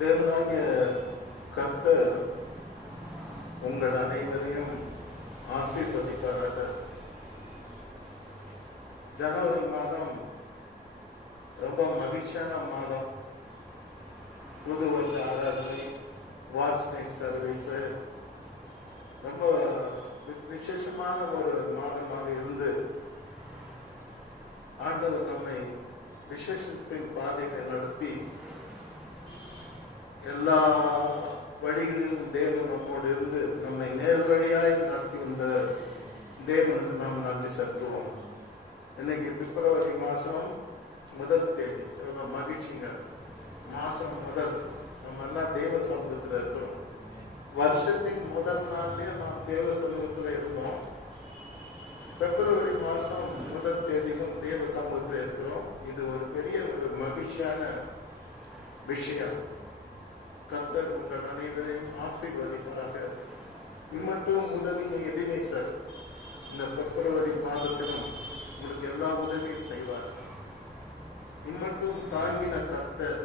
தேவனாகிய கர்த்தர் உங்கள் அனைவரையும் ஆசீர்வதிப்பாராக. ஜனவரி மாதம் ரொம்ப மகிழ்ச்சியான மாதம். புது வருட ஆராதனை, வாட்ச் நைட் சர்வீஸ் ரொம்ப விசேஷமான ஒரு மாதமாக இருந்து ஆண்டவர் நம்மை விசேஷத்தின் பாதைகள் நடத்தி எல்லா வழிகளிலும் தேவன் நம்மோடு இருந்து நம்மை நேர்வழியாய் நடத்தி வந்த தேவனுக்கு நாம் நன்றி செலுத்துவோம். இன்னைக்கு பிப்ரவரி மாதம் 1 தேதி. ரொம்ப மகிழ்ச்சிங்க. மாதம் முதல் நம்ம எல்லாம் தேவ சமூகத்தில் இருக்கிறோம். வருஷத்தின் முதல் நாள்லயே நாம் தேவ சமூகத்தில் இருந்தோம். பிப்ரவரி மாதம் 1 தேதியிலும் தேவ சமூகத்தில் இருக்கிறோம். இது ஒரு பெரிய ஒரு மகிழ்ச்சியான விஷயம். கர்த்தர் உங்கள் அனைவரையும் ஆசீர்வதிப்பாராக. இம்மட்டும் உதவிங்க எதுவுமே சார் இந்த பிப்ரவரி மாதத்திலும் உங்களுக்கு எல்லா உதவியும் செய்வார். இம்மட்டும் தாங்கின கர்த்தர்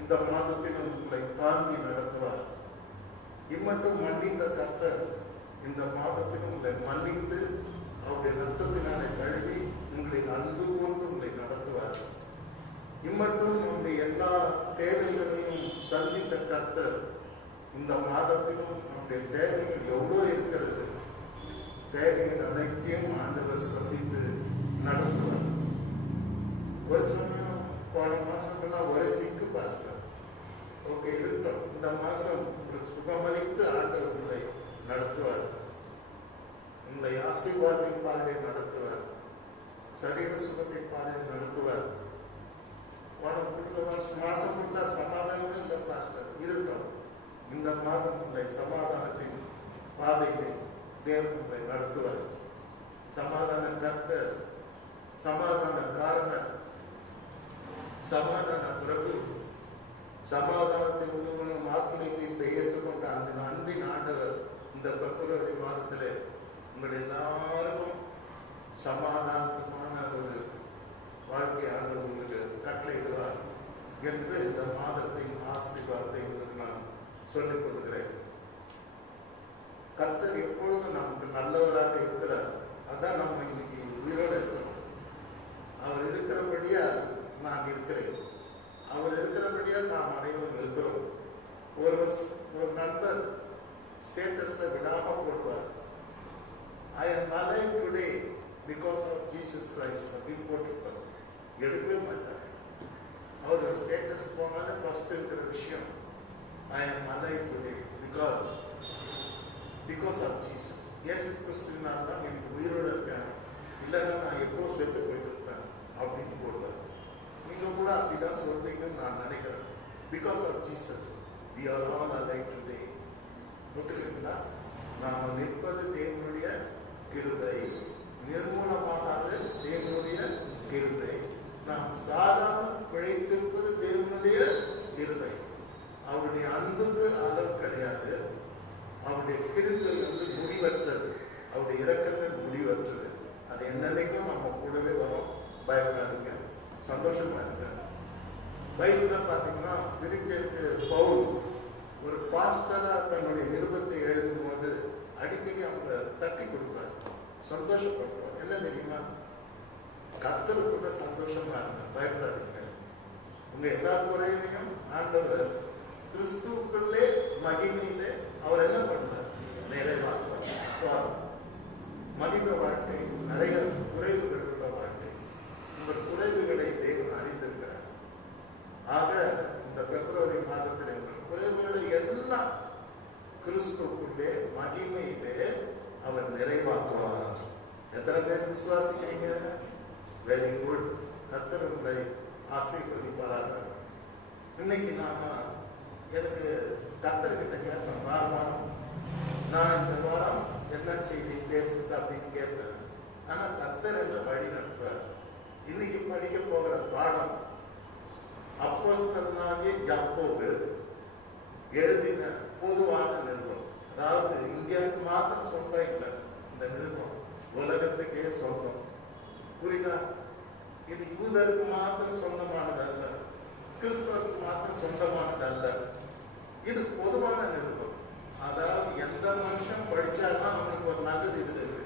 இந்த மாதத்திலும் உங்களை தாங்கி நடத்துவார். இம்மட்டும் மன்னித்த கர்த்தர் இந்த மாதத்திலும் உங்களை மன்னித்து அவருடைய ரத்தத்தினாலே கழுவி உங்களை அன்பு கொண்டு உங்களை நடத்துவார். இம்மட்டும் நம்முடைய எல்லா தேவைகளையும் சந்தித்த கர்த்தர் இந்த மாதத்திலும் நம்முடைய தேவைகள் எவ்வளோ இருக்கிறது, தேவைகள் அனைத்தையும் ஆண்டவர் சந்தித்து நடத்துவார். ஒரு சமயம் போன மாசமெல்லாம் ஒரே சிக்கு பாஸ்டர், ஓகே இருக்கட்டும், இந்த மாசம் உங்களுக்கு சுகமளித்து ஆண்டவர் உங்களை நடத்துவார். உங்களை ஆசீர்வாதத்தின் பாதையை நடத்துவார். சரீர சுகத்தின் பாதையை நடத்துவார். மாசம் ஃபுல்லா சமாதானமே இல்லை பாஸ்டர், இருக்கட்டும், இந்த மாதம் உங்களை சமாதானத்தின் பாதையை தேவன் உங்களை நடத்துவார். சமாதான கர்த்தர், சமாதான காரணர், சமாதான பிரபு, சமாதானத்தை உணவும் ஆக்கினை தீர்ப்பை ஏற்றுக்கொண்ட அந்த அன்பின் ஆண்டவர் இந்த பிப்ரவரி மாதத்தில் உங்கள் எல்லாருக்கும் சமாதானத்துமான ஒரு வாழ்க்கை ஆண்டவர் உங்களுக்கு கட்டளையிடுவார் என்று இந்த மாதத்தின் ஆசீர்வாதத்தை உங்களுக்கு நான் சொல்லிக் கொடுக்கிறேன். கர்த்தர் எப்பொழுதும் நமக்கு நல்லவராக இருக்கிறார். அதான் நம்ம இன்னைக்கு உயிரோடு இருக்கிறோம். அவர் இருக்கிறபடியா நான் இருக்கிறேன். அவர் இருக்கிறபடியா நாம் அனைவரும் இருக்கிறோம். ஒரு நண்பர் ஸ்டேட்டஸ்ல விடாம போடுவார், I am alive today because of Jesus Christ அப்படின்னு போட்டிருப்பார். எடுக்கவே மாட்டார். அவர் ஸ்டேட்டஸ் போனாலே ஃபர்ஸ்ட் இருக்கிற விஷயம், I am alive today because of Jesus. இயேசு கிறிஸ்துவினால் தான் எனக்கு உயிரோடு இருக்கேன், இல்லைன்னா நான் எப்போ சேர்த்து போயிட்டு இருப்பேன் அப்படின்னு போடுவார். நீங்கள் கூட அப்படிதான் சொல்றீங்கன்னு நான் நினைக்கிறேன். Because of Jesus we are all alive today. ஒத்துக்கிறீங்களா? நாம் நிற்பது தேவனுடைய கிருபை, நிர்மூலமாகாது தேவனுடைய கிருபை. நாம் சாதாரண பிழைத்திருப்பது தேவனுடைய கிருபை. அவருடைய அன்புக்கு அளவு கிடையாது. அவருடைய கிருபை முடிவற்றது. அவருடைய இரக்கங்கள் முடிவற்றது. அது என்னன்னைக்கும் நம்ம கூடவே வரும். பயப்படாதீங்க, சந்தோஷமா இருங்க. பைபிள் பார்த்தீங்கன்னா பிலிப்பியருக்கு பவுல் ஒரு பாஸ்டரா தன்னுடைய நிருபத்தை எழுதும் போது அடிக்கடி அவங்க தட்டி கொடுப்பார், சந்தோஷப்படுத்துவார். என்ன தெரியுமா? கர்த்தருக்குள்ள சந்தோஷமா இருங்க, பயப்படாதீங்க. உங்க எல்லா குறைவையும் ஆண்டவர் கிறிஸ்துவுக்குள்ளே மகிமையிலே அவர் என்ன பண்ணார்? நிறைவாக்குவார். மனித வாழ்க்கை நிறைய குறைவுகள் உள்ள வாழ்க்கை. உங்கள் குறைவுகளை தேவன் அறிந்திருக்கிறார். ஆக இந்த பிப்ரவரி மாதத்தில் உங்கள் குறைவுகளை எல்லாம் கிறிஸ்துவுக்குள்ளே மகிமையிலே அவர் நிறைவாக்குவார். எத்தனை பேர் விசுவாசிக்கிறீங்க? Very good. கர்த்தர் உங்களை ஆசீர்வதிப்பாராக. இன்னைக்கு எனக்கு கர்த்தர்கிட்ட கேட்பேன், வாரம் நான் இந்த வாரம் என்ன செய்தி பேசுறது அப்படின்னு கேட்பேன். ஆனால் கர்த்தர் என்ன வழி நடத்துவார். இன்னைக்கு படிக்க போகிற பாடம் அப்போஸ்தலனாகிய யாக்கோபு எழுதின பொதுவான நிருபம். அதாவது இந்தியாவுக்கு மாத்திரம் சொந்தம் இல்லை இந்த நிருபம், உலகத்துக்கே சொந்தம். புரியுதா? இது யூதருக்கு மாத்திரம் சொந்தமானது அல்ல, கிறிஸ்தவருக்கு மாத்திரம் சொந்தமானது அல்ல. இது பொதுவான நிருபம். அதாவது எந்த மனுஷன் படிச்சாலும் அவனுக்கு ஒரு நல்லது இதுல இருக்கு.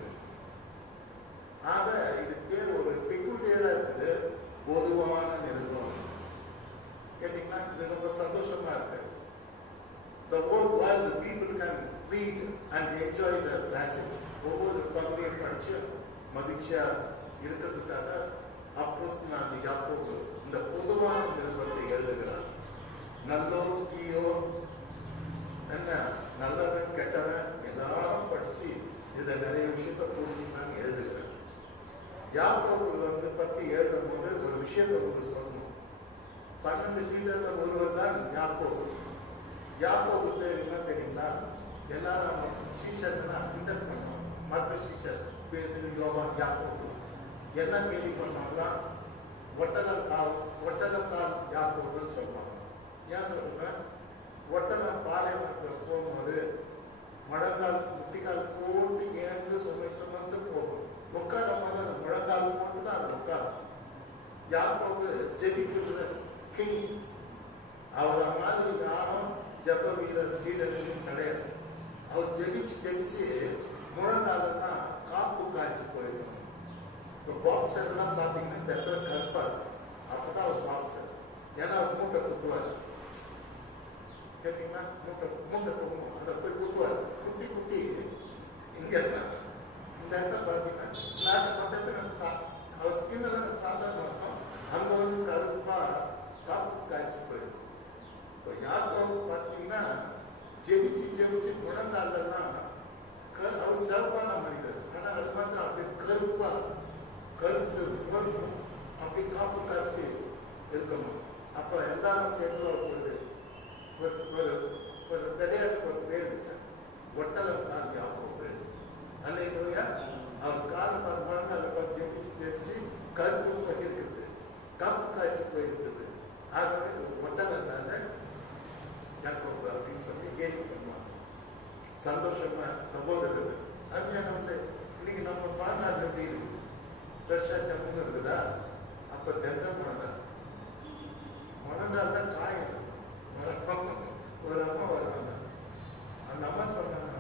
ஆக இது பேர் ஒரு பெக்குலியரா இருக்குது, பொதுவான நிருபம். கேட்டீங்கன்னா இது ரொம்ப சந்தோஷமா இருக்கு. The whole world, the people can read and enjoy the passage. ஒவ்வொரு பகுதியும் படிச்சு மகிழ்ச்சியா இருக்கிறதுக்காக அப்போஸ்தலனாகிய யாக்கோபு இந்த பொதுவான நிருபத்தை எழுதுகிறார். நல்லோர் தீயோ என்ன, நல்லவன் கெட்டவன் எல்லாரும் படிச்சு இதுல நிறைய விஷயத்தை புரிஞ்சுக்கலான்னு எழுதுகிறார். யாக்கோபு பத்தி எழுதும் போது ஒரு விஷயத்தை உங்களுக்கு சொல்லணும். 12 சீடர்ல ஒருவர் தான் யாக்கோபு. யாக்கோபு என்ன தெரியுங்களா? எல்லாரும் நம்ம சீஷர்னா கிண்டல் பண்ணோம். மற்ற சீஷர் பேதுரு, யோவான், யாக்கோபு என்ன கேள்வி பண்ணாங்களா? ஒட்டகத்தால் யாக்கோபுன்னு சொல்லுவாங்க. ஏன் சொல்லுங்க? ஒட்டகம் பாலைவனத்தில் போகும்போது முழங்கால் முட்டிக்கால் போட்டு ஏந்து சுமை சுமந்து போகும். உட்காரும் போது அந்த முழங்கால் போட்டு தான் அது உட்காரும். யாக்கோபு ஜெபிக்கிற கிங். அவரை மாதிரி யாரும் ஜப வீரர் சீடர்களும் கிடையாது. அவர் ஜெபிச்சு முழங்காலன்னா காப்பு காய்ச்சி போயிருக்கணும். இப்போ பாக்ஸர் எல்லாம் பார்த்தீங்கன்னா இந்த இடத்துல கருப்பா இருக்கும். அப்பதான் அவர் பாக்ஸர். ஏன்னா அவர் மூட்டை குத்துவார். கேட்டீங்கன்னா மூட்டை குத்துவோம், அதை போய் குத்துவார். குத்தி இங்க இந்த இடத்துல பார்த்தீங்கன்னா அவர் ஸ்கின் எல்லாம் சாதாரண இருக்கும். அங்க வந்து கருப்பா காப்பு காய்ச்சி போயிருக்கும். இப்போ யாக்கோபு பார்த்தீங்கன்னா ஜெபிச்சு முழங்காலெல்லாம் அவர் சிறப்பான மனிதர். ஆனால் அது மாத்திரம் அப்படியே கருப்பா கருத்து முறுக்கும் அப்படி காப்பு காய்ச்சி இருக்கணும். அப்போ எல்லாரும் சேர்ந்து வருது ஒரு விளையாட்டுக்கு ஒரு பேர் வச்சார், ஒட்டகம் தான் யாக்கோபு. அல்லேலூயா. அவர் கால் முழங்கால ஜெபிச்சு கருத்து இருக்குது, காப்பு காய்ச்சி போயிருக்குது. ஆகவே ஒரு ஒட்டகம் தானே யாக்கோபு அப்படின்னு சொல்லி கேள்வி பண்ணுவாங்க. சந்தோஷமா சகோதரர்கள் அருமையான இன்னைக்கு நம்ம பாநாடு எப்படி இருக்குது? ஃப்ரெஷ்ஷா சம்முன்னு இருக்குதா? அப்ப தென்னை முழங்கால் தான் காயும். ஒரு அம்மா வருவாங்க. அந்த அம்மா சொன்னாங்க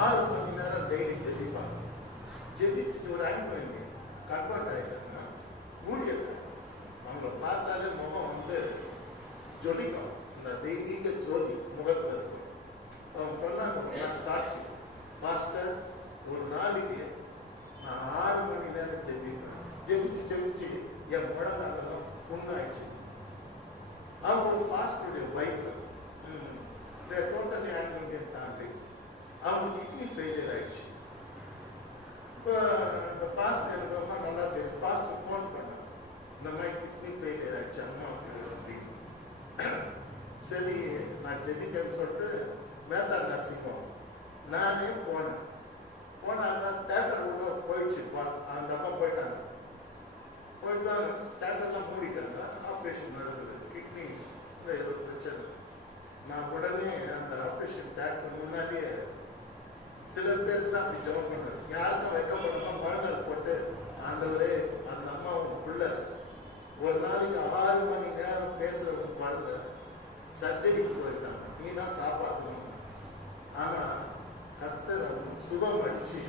6 மணி நேரம் டெய்லி ஜெபிப்பாங்க. ஜெபிச்சுட்டு ஒரு ஆங்கிள் கன்வெர்ட் ஆகிட்டாங்க. ஊழியர்கள் அவங்களை பார்த்தாலே முகம் ஜொலிக்கும். இந்த தெய்வீக ஜோதி முகத்தில் இருக்கும். அவங்க சொன்னாங்க, சாட்சி மாஸ்டர், ஒரு நாளைக்கு நான் 6 மணி நேரம் ஜெபிப்பேன். ஜெபிச்சு என் முழங்காலம் புண்ணாயிடுச்சு. அவங்க ஒரு பாஸ்டருடைய வைஃப், டோட்டலி ஆங்கிலியன் ஃபேமிலி. அவங்க கிட்னி ஃபெயிலியர் ஆயிடுச்சு. இப்போ இந்த பாஸ்டர் எனக்கு ரொம்ப நல்லா தெரியும். பாஸ்டர் ஃபோன் பண்ணேன், இந்த மாதிரி கிட்னி ஃபெயிலியர் ஆயிடுச்சு அம்மாவுக்கு அப்படின்னு. சரி நான் ஜெபிக்கன்னு சொல்லிட்டு மேத்தா நர்சிங்கம் நானே போனேன். போனால் தேட்டர் உள்ள போயிடுச்சு. அந்த அம்மா போயிட்டாங்க. போயிட்டு தான் தேட்டர்லாம் மூடிட்டாங்க. ஆப்ரேஷன் நடக்குது. கிட்னி ஏதோ பிரச்சனை. நான் உடனே அந்த ஆப்ரேஷன் தேட்டர் முன்னாடியே சில பேருக்கு தான் அப்படி ஜெபம் பண்ணுறேன். யாருக்கும் வைக்கப்படாம முழங்கால் போட்டு, ஆண்டவரே அந்த அம்மாவுக்குள்ள ஒரு நாளைக்கு 6 மணி நேரம் பேசுறவங்க குழந்தை சர்ஜரிக்கு போயிருக்காங்க, நீ தான் காப்பாற்றணும். ஆனால் கர்த்தர் சுகம் அடிச்சு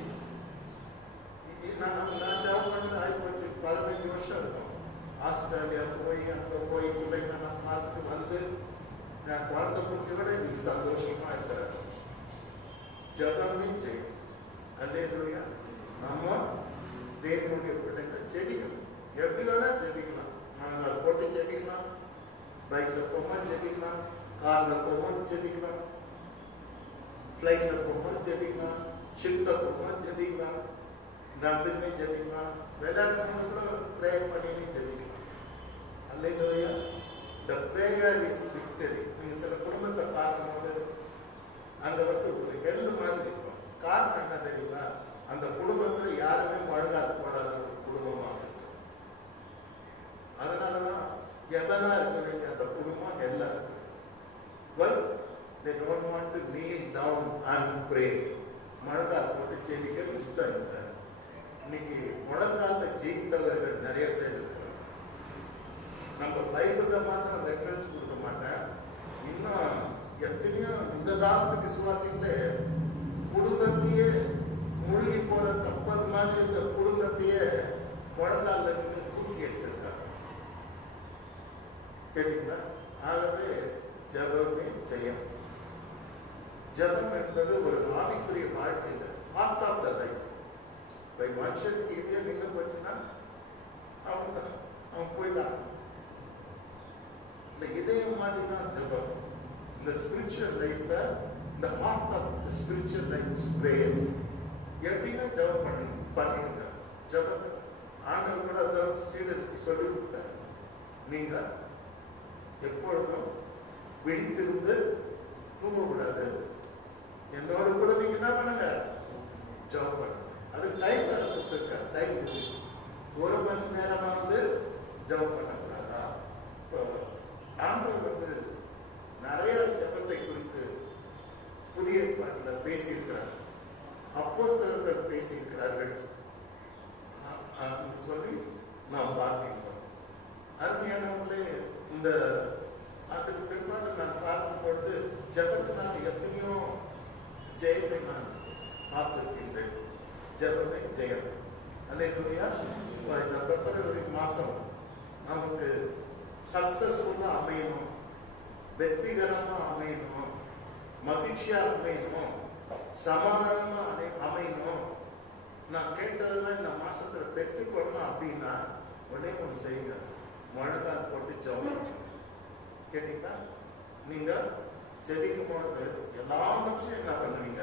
நான் ஜாப் பண்ணது ஆகிப்போச்சு. 15 வருஷம் இருக்கும். ஆஸ்திரேலியா போய் அங்கே போய் பிள்ளைங்க நான் பார்த்துட்டு வந்து நான் குழந்தை குட்டியோட நீ சந்தோஷமா இருக்கிற ஜபமே செய்யும். அல்லேலூயா. நம்ம தேவனுடைய பிள்ளைங்க ஜெபிக்கணும். எப்படி வேணா ஜெபிக்கலாம். நாங்கள் போட்டு ஜெபிக்கலாம், பைக்ல போகும்போது ஜெபிக்கலாம், கார்ல போகும்போது ஜெபிக்கலாம், ஃப்ளைட்ல போகும்போது ஜெபிக்கலாம், ஷிப்ல போகும்போது ஜெபிக்கலாம், நடந்துமே ஜெபிக்கலாம், விளையாட்டு கூட ப்ரேயர் பண்ணி ஜெபிக்கலாம். அல்லேலூயா. The prayer is victory. நீங்க சில குடும்பத்தை பார்க்கும்போது அங்க ஒரு ஹெல் மாதிரி இருக்கும். காரணம் என்ன தெரியுமா? அந்த குடும்பத்துல யாருமே முழங்கால் போடாத ஒரு குடும்பமாக இருக்கும். அதனாலதான் எதனா இருக்க வேண்டிய அந்த குடும்பம் எல்லாம் இருக்கு. Well, they don't want to kneel down and pray. முழங்கால் போட்டு ஜெயிக்க இஷ்டம் இல்லை. இன்னைக்கு முழங்கால ஜெயித்தவர்கள் நிறைய பேர் இருக்கிறாங்க. நம்ம பைபிள்ல மாத்திரம் ரெஃபரன்ஸ் கொடுக்க மாட்டேன், இன்னும் காலத்து விசுவாசியில குடும்பத்தையே மூழ்கி போற கப்பல் மாதிரி இந்த குடும்பத்தையே முழங்கால நின்று தூக்கி எடுத்திருக்காங்க. கேட்டீங்களா? ஆகவே ஜபமே ஜெயம். ஜபம் என்பது ஒரு ஆவிக்குரிய வாழ்க்கையில பார்ட் ஆஃப் த லைஃப். மனுஷனுக்கு இதே நின்று போச்சுன்னா அவன்தான், அவன் போயிட்டான். இந்த இதயம் மாதிரி தான் ஜபம். இந்த ஸ்பிரிச்சுவல் லைஃப்ல இந்த heart of the spiritual life is prayer. எப்படின்னா ஜபம் பண்ணிடுங்க. ஜபம் ஆண்டவர் கூட அதான் சீடருக்கு சொல்லி கொடுத்தார். நீங்க எப்பொழுதும் விழித்திருந்து தூங்கக்கூடாது. என்னோட கூட நீங்க என்ன பண்ணுங்க, ஜபம் பண்ணுங்க. அது டைம் கொடுத்துருக்க, டைம் ஒரு மணி நேரமாவது ஜபம் பண்ணக்கூடாதா? இப்போ ஆண்டவர் நிறைய ஜபத்தை குறித்து புதிய ஏற்பாட்டில் பேசியிருக்கிறார். அப்போஸ்தலர்கள் பேசியிருக்கிறார்கள் சொல்லி நாம் பார்க்கின்றோம். அருமையானவர்களே, இந்த அதுக்கு பிற்பாடு நான் பார்க்கும்பொழுது ஜபத்தினால் எத்தனையோ ஜெயத்தை நான் பார்த்திருக்கின்றேன். ஜபமே ஜெயம். அல்லேலூயா. இந்த பிப்ரவரி மாதம் நமக்கு சக்சஸ்ஃபுல்லாக அமையணும், வெற்றிகரமாக அமையணும், மகிழ்ச்சியாக அமையணும், சமாதானமாக அமையணும். நான் கேட்டதெல்லாம் இந்த மாசத்துல பெற்றுக்கொள்ளணும் அப்படின்னா உடனே ஒன்று செய்யுங்க, முழங்கால் போட்டு ஜெபம். கேட்டீங்களா? நீங்க ஜெபிக்கும் பொழுது எல்லாவற்றையும் என்ன பண்ணுவீங்க,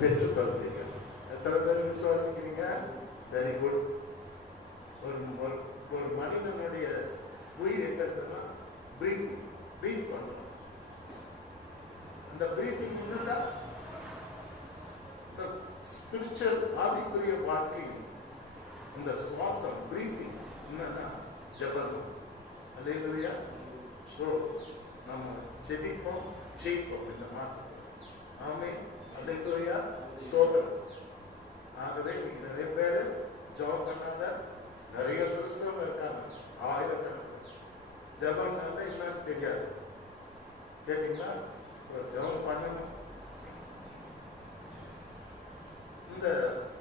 பெற்றுக்கொள்வீங்க. எத்தனை பேர் விசுவாசிக்கிறீங்க? Very good. ஒரு மனிதனுடைய உயிர் எங்கன்னா பிரீத்திங், பிரீத் பண்ணணும். இந்த பிரீத்திங் முன்னாடி ஸ்பிரிச்சுவல் ஆவிக்குரிய வாழ்க்கை, இந்த சுவாசம் பிரீத்திங் என்னன்னா ஜபம். அல்லேலூயா. ஸோ நம்ம ஜெபிப்போம், ஜெயிப்போம் இந்த மாசம். ஆமென். அல்லேலூயா. ஸ்தோத்திரம். ஆகவே நிறைய பேர் ஜபம் பண்ணாத நிறைய கிறிஸ்தவர்கள் இருக்காங்க, ஆயிரக்கணக்கில். ஜபம்னால என்னன்னு தெரியாது. கேட்டீங்களா? ஜபம் பண்ணணும். இந்த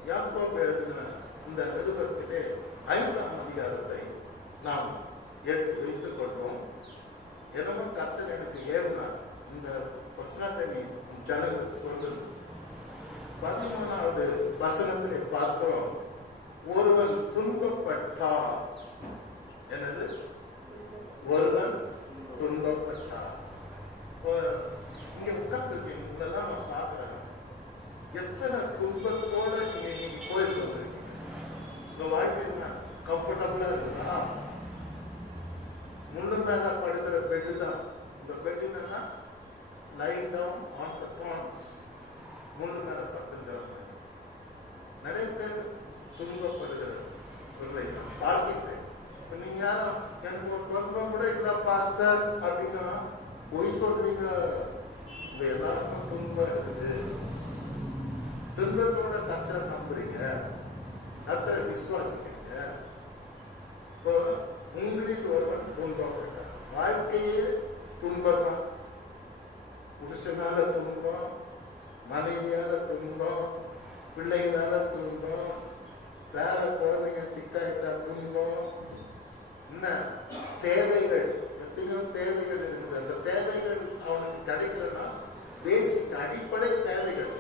யாக்கோபு எழுதின இந்த நிருபத்திலே 5ஆம் அதிகாரத்தை நாம் எடுத்து வைத்துக் கொள்வோம். என்னமோ கர்த்தர் எனக்கு ஏறினார். இந்த வசனத்தை நீ ஜனங்களுக்கு சொல்லணும். 13வது வசனத்திலே பார்க்கிறோம், ஒருவன் துன்பப்பட்டார். என்னது? ஒருவன் துன்பப்பட்டார். இங்க உட்கார்ந்துருக்கீங்க, இதெல்லாம் நான் பார்க்கிறேன். எத்தனை துன்பத்தோட நீங்க போயிட்டு வந்திருக்கீங்க. உங்க வாழ்க்கை கம்ஃபர்டபுளா இருக்குதா? முள்ளு மேல படுக்கிற பெட்டு தான். இந்த பெட் என்னன்னா லைன் டவுன் ஆன் த தார்ன்ஸ். முள்ளு மேல படுத்துக்கிறாங்க. நிறைய பேர் துன்பப்படுகிற பார்க்கிறேன். இப்ப நீங்க யாரும் எனக்கு ஒரு துன்பம் கூட இல்லை பாஸ்டர் அப்படின்னா பொய் சொல்றீங்க. இந்த எல்லாருக்கும் துன்பம் இருக்குது. துன்பத்தோட கர்த்தரை நம்புறீங்க, கர்த்தரை விசுவாசிக்கிறீங்க. இப்போ உங்களில் ஒருவன் துன்பப்படுறார். வாழ்க்கையே துன்பம். புருஷனால துன்பம், மனைவியால துன்பம், பிள்ளைகளால துன்பம், வேற குழந்தைங்க சிக்காயிட்டா துன்பம். என்ன தேவைகள், எத்தனையோ தேவைகள் இருக்குது. அந்த தேவைகள் அவனுக்கு கிடைக்கலன்னா பேசிக் அடிப்படை தேவைகள்.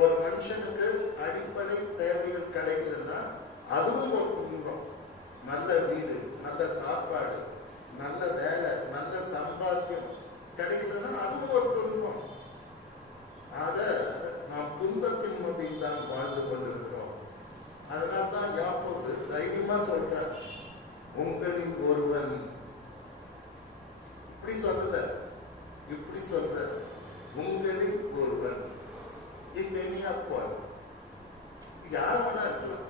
ஒரு மனுஷனுக்கு அடிப்படை தேவைகள் கிடைக்கலன்னா அதுவும் ஒரு துன்பம். நல்ல வீடு, நல்ல சாப்பாடு, நல்ல வேலை, நல்ல சம்பாத்தியம் கிடைக்கலன்னா அதுவும் ஒரு துன்பம். ஆக நாம் துன்பத்தின் மத்தியில் தான் வாழ்ந்து கொண்டிருக்கிறோம். அதனால்தான் யாக்கோபு தைரியமா சொல்றார், உங்களில் ஒருவன். இப்படி சொல்லல, இப்படி சொல்ற, உங்களில் ஒருவன். If any of one. யார் வேணா இருக்கலாம்.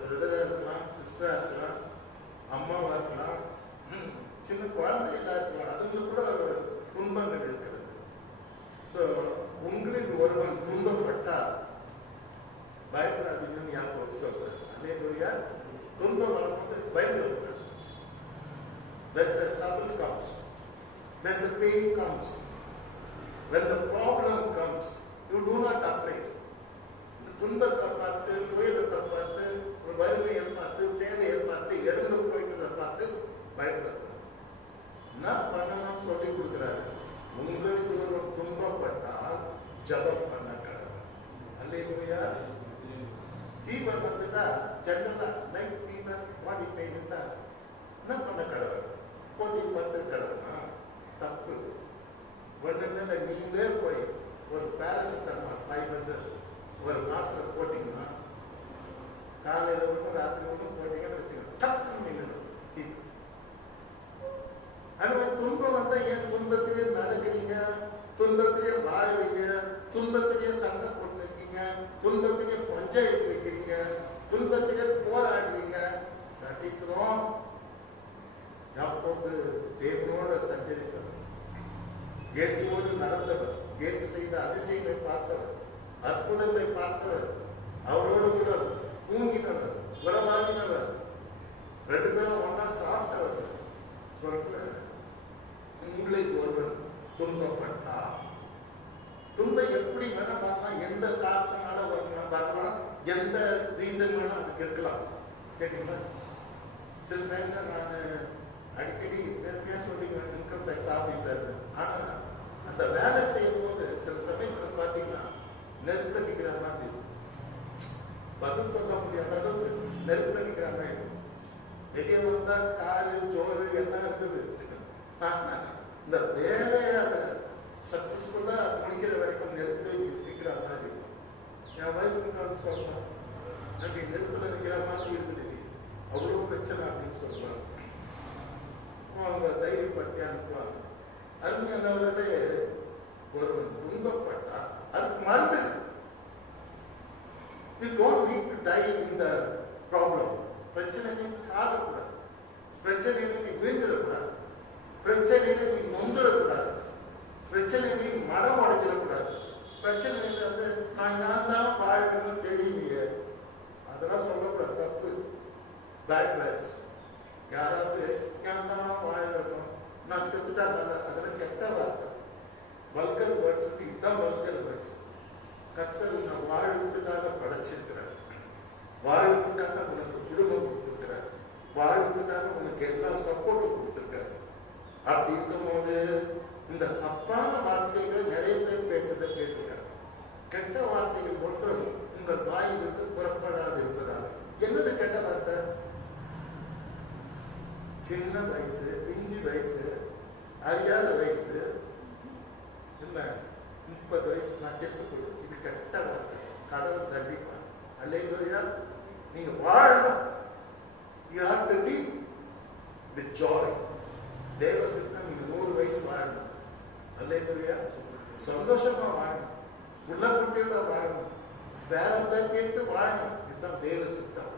பிரதரா இருக்கலாம், சிஸ்டரா இருக்கலாம், அம்மாவா இருக்கலாம், சின்ன குழந்தைகளா இருக்கலாம். அதுக்கு கூட துன்பங்கள் இருக்கிறது. ஸோ உங்களில் ஒருவன் துன்பப்பட்டால் பயப்படாதீங்கன்னு யாக்கோபு சொல்றார். அல்லேலூயா. துன்பம் வரும்போது பயப்படக்கூடாது. When the trouble comes, when the pain comes, when the problem comes, you do not afraid. இந்த துன்பத்தை பார்த்து, துயரத்தை பார்த்து, ஒரு வறுமையை பார்த்து, தேவையை பார்த்து, எழுந்து போயிட்டதை பார்த்து பயப்படக்கூடாது. என்ன பண்ணணும்னு சொல்லி கொடுக்குறாரு. உங்களுக்கு ஒரு துன்பப்பட்டால் ஜபம் பண்ண கடவுள். அல்லேலூயா. ஃபீவர் வந்துட்டா ஜெனரலா நைட் ஃபீவர், பாடி பெயின் இருந்தா என்ன பண்ண கடவுள்? போதி படுத்து கடவுள்னா தப்பு. ஒன்றுல நீங்களே போய் ஒரு பேராசிட்டமால் 500 ஒரு மாத்திரை போட்டிங்கன்னா, காலையில் ஒன்று ராத்திரி ஒன்று போட்டிங்கன்னு வச்சுக்கோங்க, டக்குன்னு நின்றுடும் ஃபீவர். அந்த மாதிரி துன்பம் வந்தால் ஏன் துன்பத்திலே நடக்கிறீங்க, துன்பத்திலே வாழ்வீங்க, துன்பத்திலே சண்டை போட்டு இருக்கீங்க, துன்பத்திலே பஞ்சாயத்து வைக்கிறீங்க, துன்பத்திலே போராடுவீங்க. That is wrong. யாக்கோபு தேவனோட சஞ்சரித்தவர், இயேசுவோடு நடந்தவர், இயேசு செய்த அதிசயங்களை பார்த்தவர், அற்புதத்தை பார்த்தவர், அவரோடு கூட தூங்கினவர், உறவாடினவர், 2 பேரும் ஒன்னா சாப்பிட்டவர். சொல்ற உங்களுக்கு ஒருவன் துன்பப்பட்டா, துன்பம் எப்படி வேணா பார்க்கலாம், எந்த காரணத்தினால வரலாம், எந்த ரீசன் வேணா அதுக்கு இருக்கலாம். கேட்டீங்களா? சில டைம்ல நான் அடிக்கடி பெருமையா சொல்லிக்குவேன், இன்கம் டேக்ஸ் ஆஃபீஸர். ஆனா அந்த வேலை செய்யும் போது சில சமயத்தில் பார்த்தீங்கன்னா நெருப்பு நிற்கிற மாதிரி, பதில் சொல்ல முடியாத அளவுக்கு நெருப்பு நிற்கிற மாதிரி. வெளியே வந்தா காரு ஜோறு எல்லாம் இருக்குது. இந்த வேலையை அதை சக்சஸ்ஃபுல்லா முடிக்கிற வரைக்கும் நெருப்புல நிற்கிற மாதிரி. என் வயசுக்கு சொல்லலாம், அப்படி நெருப்புல நிற்கிற மாதிரி இருக்குது, அவ்வளோ பிரச்சனை அப்படின்னு சொல்லுவாங்க. அவங்க தைரியப்படுத்தி அனுப்புவாங்க. அருமையானவர்களே, ஒருவன் துன்பப்பட்டா அதுக்கு மருந்து. You don't need to die in the problem. பிரச்சனையை சாகக்கூடாது, பிரச்சனையை நீ வீழ்ந்துடக்கூடாது, பிரச்சனையில நீ நொந்துடக்கூடாது, பிரச்சனையை நீ மனம் அடைஞ்சிடக்கூடாது. பிரச்சனையில வந்து நான் தான் வாழ்க்கணும்னு தெரியலையே, அதெல்லாம் சொல்லக்கூடாது, தப்பு. Bad words. யாராவது நான் தான் வாழணும், நான் செத்துட்டாங்க, அதெல்லாம் கெட்ட வார்த்தை. வல்கர் வேர்ட்ஸ், இதுதான் வல்கர் வேர்ட்ஸ். கர்த்தர் நான் வாழ்வதற்காக படைச்சிருக்கிறார், வாழ்வதற்காக உனக்கு குடும்பம் கொடுத்திருக்கிறார், வாழ்வதற்காக உனக்கு எல்லா சப்போர்ட்டும் கொடுத்திருக்காரு. அப்படி இருக்கும்போது இந்த தப்பான வார்த்தைகள் நிறைய பேர் பேசுறதை கேட்டிருக்காரு. கெட்ட வார்த்தைகள் ஒன்றும் உங்கள் வாயிலிருந்து புறப்படாது இருப்பதால். என்னது கெட்ட வார்த்தை? சின்ன வயசு, பிஞ்சு வயசு, அறியாத வயசு, இல்ல 30 வயசு நான் செத்துக்கொள்ளும், இது கெட்ட வார்த்தை. கடவுள் தண்டிப்பார். அல்லேலூயா. நீங்க வாழணும். You have to live with joy. தேவ சித்தம் நீங்க 100 வயசு வாழணும். அல்லேலூயா. சந்தோஷமா வாழணும், உள்ள குட்டியோட வாழணும், வேற கேட்டு வாழணும். இதுதான் தேவ சித்தம்.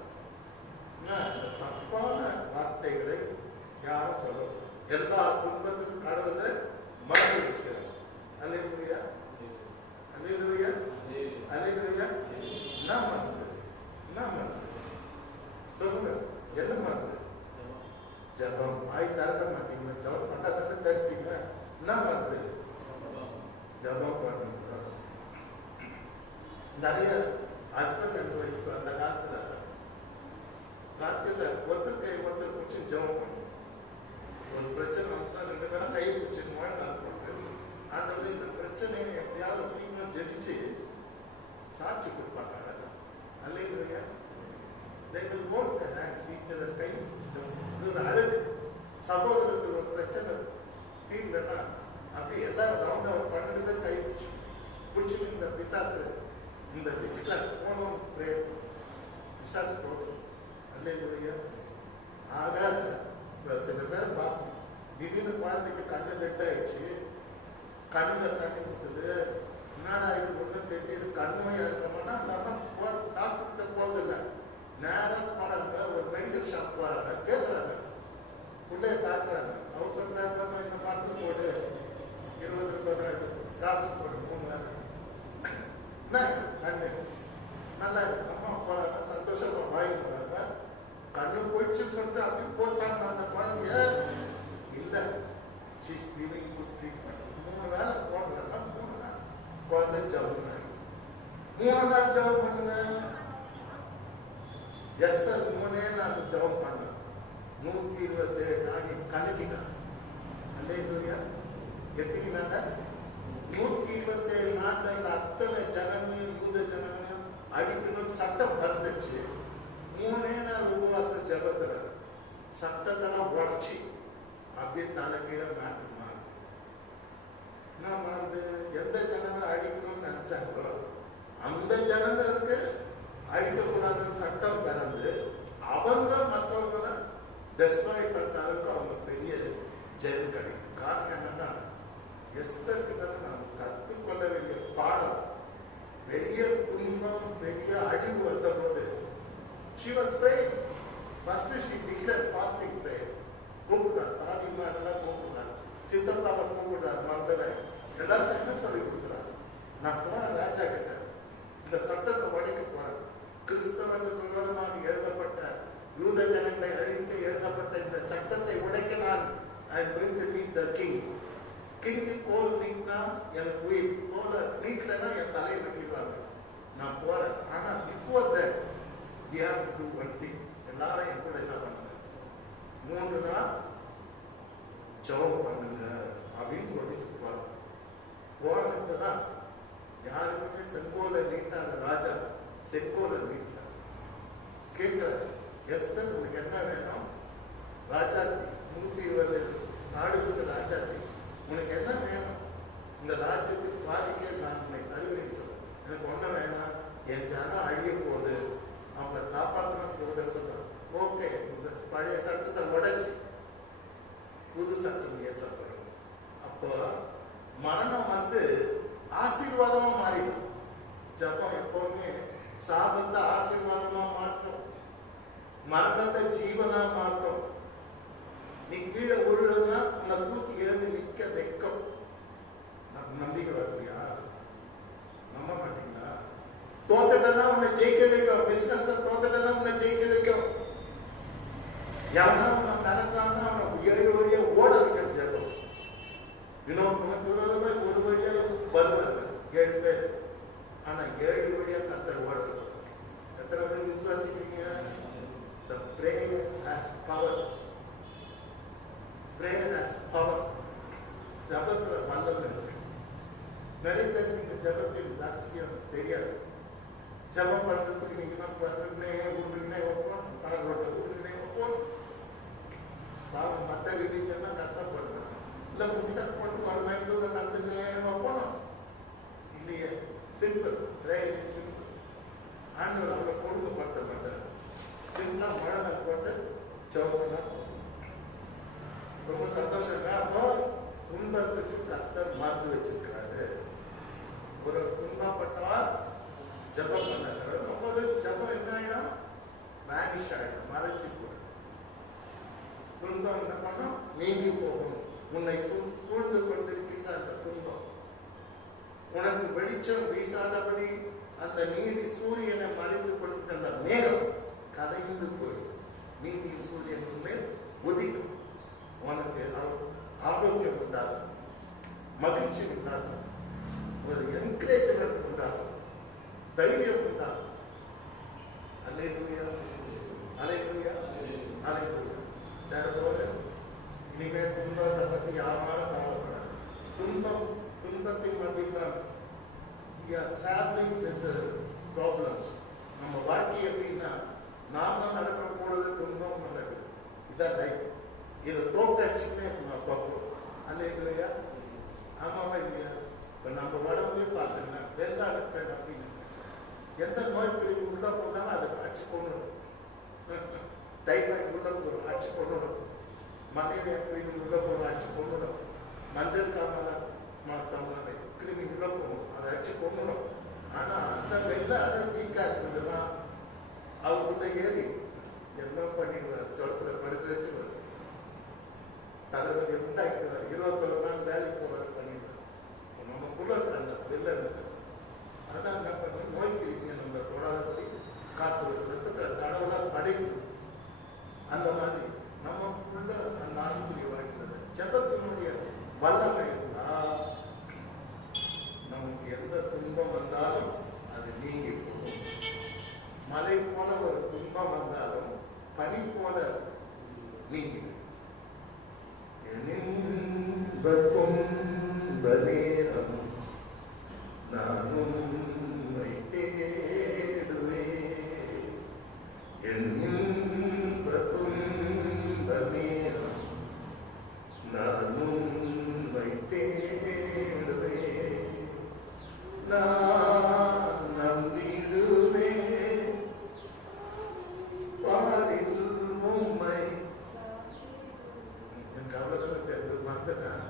தப்பான வார்த்தைகளை யாரும் சொல்லணும். எல்லா துன்பத்துக்கும் கடவுளை மறந்து வச்சுக்கிறாங்க. அல்லேலூயா, அல்லேலூயா, அல்லேலூயா. என்ன மறந்து? என்ன மறந்து? சொல்லுங்க, என்ன மறந்து? ஜபம். வாய் திறக்க மாட்டீங்க, ஜபம் பண்ணா தானே திறப்பீங்க. என்ன மறந்து? ஜபம் பண்ணுங்க. நிறைய ஹஸ்பண்ட் அண்ட் ஒய்ஃப் அந்த காலத்துல ராத்திரில ஒருத்தர் பிடிச்சி ஜபம் பண்ணும். ஒரு பிரச்சனை வந்துட்டா 2 பேரும் கையை பிடிச்சி வாழ்நாள் போட்டு, ஆண்டவரே இந்த பிரச்சனையை எப்படியாவது தீவிரம் ஜெபிச்சு சாட்சி கொடுப்பாங்க. அல்லேலூயா. They will hold their hands, each other கை பிடிச்சிட்டு. இது ஒரு அழகு. சகோதரர்கள் ஒரு பிரச்சனை தீர்வுனா அப்படியே எல்லாரும் ரவுண்டா ஒரு 12 பேர் கை பிடிச்சிட்டு இந்த பிசாசு, இந்த விச்கிராஃப்ட் போனோம் பிசாசு போதும். அல்லேலூயா. ஆகாத சில பேர் பார்ப்போம், திடீர்னு குழந்தைக்கு கண்ணு ரெட் ஆயிடுச்சு, கண்ணில் தண்ணி கொடுத்தது, என்னடா இது ஒன்றும் தெரியுது, கண்ணுமையா இருக்கணும்னா அந்த அம்மா டாக்டர்கிட்ட போறதில்லை, நேரம் போறாங்க, ஒரு மெடிக்கல் ஷாப் போறாங்க, கேட்குறாங்க, உள்ளே காட்டுறாங்க. அவர் சொல்றாங்க, இந்த மருந்து போடு, 20 ரூபாய் காசு போடு, 3 வேலை என்ன கண்ணு நல்லா அம்மா போறாங்க, சந்தோஷமா வாங்கி போறாங்க. கண்ணு போயிடுச்சுன்னு சொல்லிட்டு அப்படி போட்டாங்க அந்த குழந்தைய. இல்லை, she's giving good treatment. 3 வேளை போடுறேன்னா 3 நாள் குழந்தை ஜெபம் பண்ணு. 3 நாள் ஜெபம் பண்ணு. எஸ்தர் 3 நாள் ஜெபம் பண்ண 127 நாடி கணக்கிட்டான். அல்லேலூயா. எத்தனை நாள்? 127 நாட்கள் அத்தனை ஜனங்களையும் யூத ஜனங்களையும் அடிக்கணும் சட்டம் பறந்துச்சு. 3 நாள் உபவாச ஜபத்துல சட்டத்தெல்லாம் உடச்சி அப்படியே தலை கீழே மாற்றி மாறுது. என்ன மாறுது? எந்த ஜனங்களை அடிக்கணும்னு நினைச்சாங்களோ அந்த ஜனங்களுக்கு அழிக்கக்கூடாதுன்னு சட்டம் பிறந்து அவங்க மற்றவங்களை டெஸ்ட்ராய் பண்ணாலும் அவங்க பெரிய ஜெயில் கிடைக்கும். காரணம் என்னன்னா எஸ்தர்கிட்ட நாம் கற்றுக்கொள்ள வேண்டிய பாடம். பெரிய துன்பம் பெரிய அழிவு வந்த போது she was praying. First she declared fasting prayer. கூப்பிட்டார், தாதிமாரெல்லாம் கூப்பிட்டார், சித்தப்பாவை கூப்பிட்டார், மறந்தவை எல்லாருக்கும் என்ன சொல்லி கொடுக்குறார்? நான் போன ராஜா கிட்ட இந்த சட்டத்தை உடைக்க போறேன். கிறிஸ்தவர்களுக்கு விரோதமாக எழுதப்பட்ட யூத ஜனங்களை அழிக்க எழுதப்பட்ட இந்த சட்டத்தை உடைக்க நான் I am going to meet the king. King கோல் நீட்னா எனக்கு உயிர், கோல நீட்லன்னா என் தலையை வெட்டிடுவாங்க. நான் போறேன். ஆனா before that we have to do one thing. எல்லாரும் என் கூட என்ன பண்ணுங்க? 3 நாள் ஜெபம் பண்ணுங்க அப்படின்னு சொல்லிட்டு போறதுதான். யாருக்குமே செங்கோலை நீட்டாத ராஜா செங்கோலை நீட்டல. கேட்கிறார், எஸ்தர் உனக்கு என்ன வேணும்? ராஜாத்தி 120 நாடுகளுக்கு ராஜாத்தி உனக்கு என்ன வேணும்? இந்த ராஜ்யத்துக்கு பாதிக்க நான் உன்னை தருகிறேன் சொல்ல. எனக்கு ஒன்றும் வேணாம், என் ஜனம் அழிய போகுது, அவங்களை காப்பாற்றணும் போகுதுன்னு சொல்றாங்க. ஓகே, இந்த பழைய சட்டத்தை உடைச்சு புது சட்டம் ஏற்றப்படும். அப்போ மரணம் வந்து ஆசீர்வாதமா மாறிடும். ஜபம் எப்பவுமே சாபத்தை ஆசீர்வாதமா மாற்றும், மரணத்தை ஜீவனா மாற்றும். நீ கீழே விழுதுன்னா உன்னை தூக்கி எழுந்து நிற்க வைக்கும். நம்பிக்கை வரலையா? நம்ப மாட்டீங்களா? தோத்துட்டா உன்னை ஜெயிக்க வைக்கும். பிசினஸ்ல தோத்துட்டா உன்னை ஜெயிக்க வைக்கும். யாருன்னா உன்னை நடக்கிறான்னா அவனை 7 வழியா ஓட வைக்க ஜெபம். இன்னும் உனக்கு விரோதமாக 1 வழியா வருவாங்க 7 பேர். ஆனா 7 வழியா கர்த்தர் ஓட வைப்பார். எத்தனை பேர் விசுவாசிக்கிறீங்க? The prayer has power. Prayer has power. ஜபத்துல வல்லமை இருக்கு. நிறைய பேருக்கு இந்த ஜபத்தின் ரகசியம் தெரியாது. ஜபம் பண்றதுக்கு நீங்க ஒன்றுனே வைப்போம், பணரோட்டது ஒன்றுனே வைப்போம். மற்ற ரிலீஜன்னா கஷ்டப்படுறோம். இல்லை முன்ன போட்டு ஒரு மைண்டு நடந்துனே வைப்போம். இல்லையே, சிம்பிள். Prayer is simple. ஆண்டவர் அவங்களை கொடுமைப்படுத்த மாட்டார். சின்ன மழை போட்டு ஜபம் ரொம்ப சந்தோஷம். அப்போ துன்பத்துக்கு கர்த்தர் மருந்து வச்சிருக்கிறாரு. ஒரு துன்பப்பட்டால் ஜபம் பண்ண ரொம்ப ஜபம் என்ன ஆயிடும்? மேனிஷ் ஆயிடும், மறைஞ்சு போயிடும். துன்பம் என்ன பண்ணும்? நீங்கி போகணும். உன்னை சூழ்ந்து கொண்டிருக்கின்ற அந்த துன்பம் உனக்கு வெளிச்சம் வீசாதபடி அந்த நீதி சூரியனை மறைந்து கொண்டிருக்கிற அந்த மேகம் கலைந்து போயிடும். நீதியின் சூரியன் மேல் உதிக்கும். உனக்கு ஆரோக்கியம் உண்டாகும், மகிழ்ச்சி உண்டாகும், ஒரு என்கரேஜ்மெண்ட் உண்டாகும், தைரியம் உண்டாகும். அல்லேலூயா, அல்லேலூயா, அல்லேலூயா. இனிமே துன்பத்தை பத்தி யாரும் கவலைப்படாது. துன்பத்தின் மத்தியில் ப்ராப்ளம்ஸ். நம்ம வாழ்க்கை எப்படின்னா நாம நடக்கிற பொழுது துன்பம் நடக்குது. இதான் லைஃப். இதை தோக்கடிச்சுன்னே பார்ப்போம். அல்லேலூயா. ஆமாவா இல்லையா? இப்போ நம்ம உடம்புலே பார்த்தோம்னா வெள்ளாடுப்பேன் அப்படின்னு எந்த நோய் பிரிவு உள்ள போனாலும் அதை அடிச்சு கொண்டுடும். டைஃபாய்டு உள்ள போகிறோம், அடிச்சு கொண்டுடும். மலேரியா கிருமி உள்ள போகிறோம், அடிச்சு கொண்டுடும். மஞ்சள் காமலை கிருமி உள்ள போகணும், அதை அடிச்சு கொண்டுடும். ஆனால் அந்த வெள்ளாடு வீக்காக இருந்ததுன்னா அவருக்குள்ள ஏறி என்ன பண்ணிடுவார்? ஜோரத்தில் படுக்க வச்சுருவார், தலைவலி உண்டாக்கிடுவார், 21 நாள் வேலைக்கு போவார், பண்ணிடுவார். நமக்குள்ள அந்த வெள்ளை இருக்கிறது. அதான் என்ன பண்ணணும்? நோய் கிருமியை நம்ம தொடாதபடி காத்து ரத்தத்தில் கடவுளாக படைக்கும். அந்த மாதிரி நமக்குள்ள அந்த ஆண்குரிய வாழ்க்கை ஜபத்தினுடைய துன்ப நேரம் நான் உம்மை தேடுவேன். என் இன்ப துன்ப நேரம் நான் உம்மை தேடுவேன். நான் நம்பிடுவேன் பாரில் உம்மை. எனக்கு அவ்வளோதான் பேர் மறந்துட்டேன்.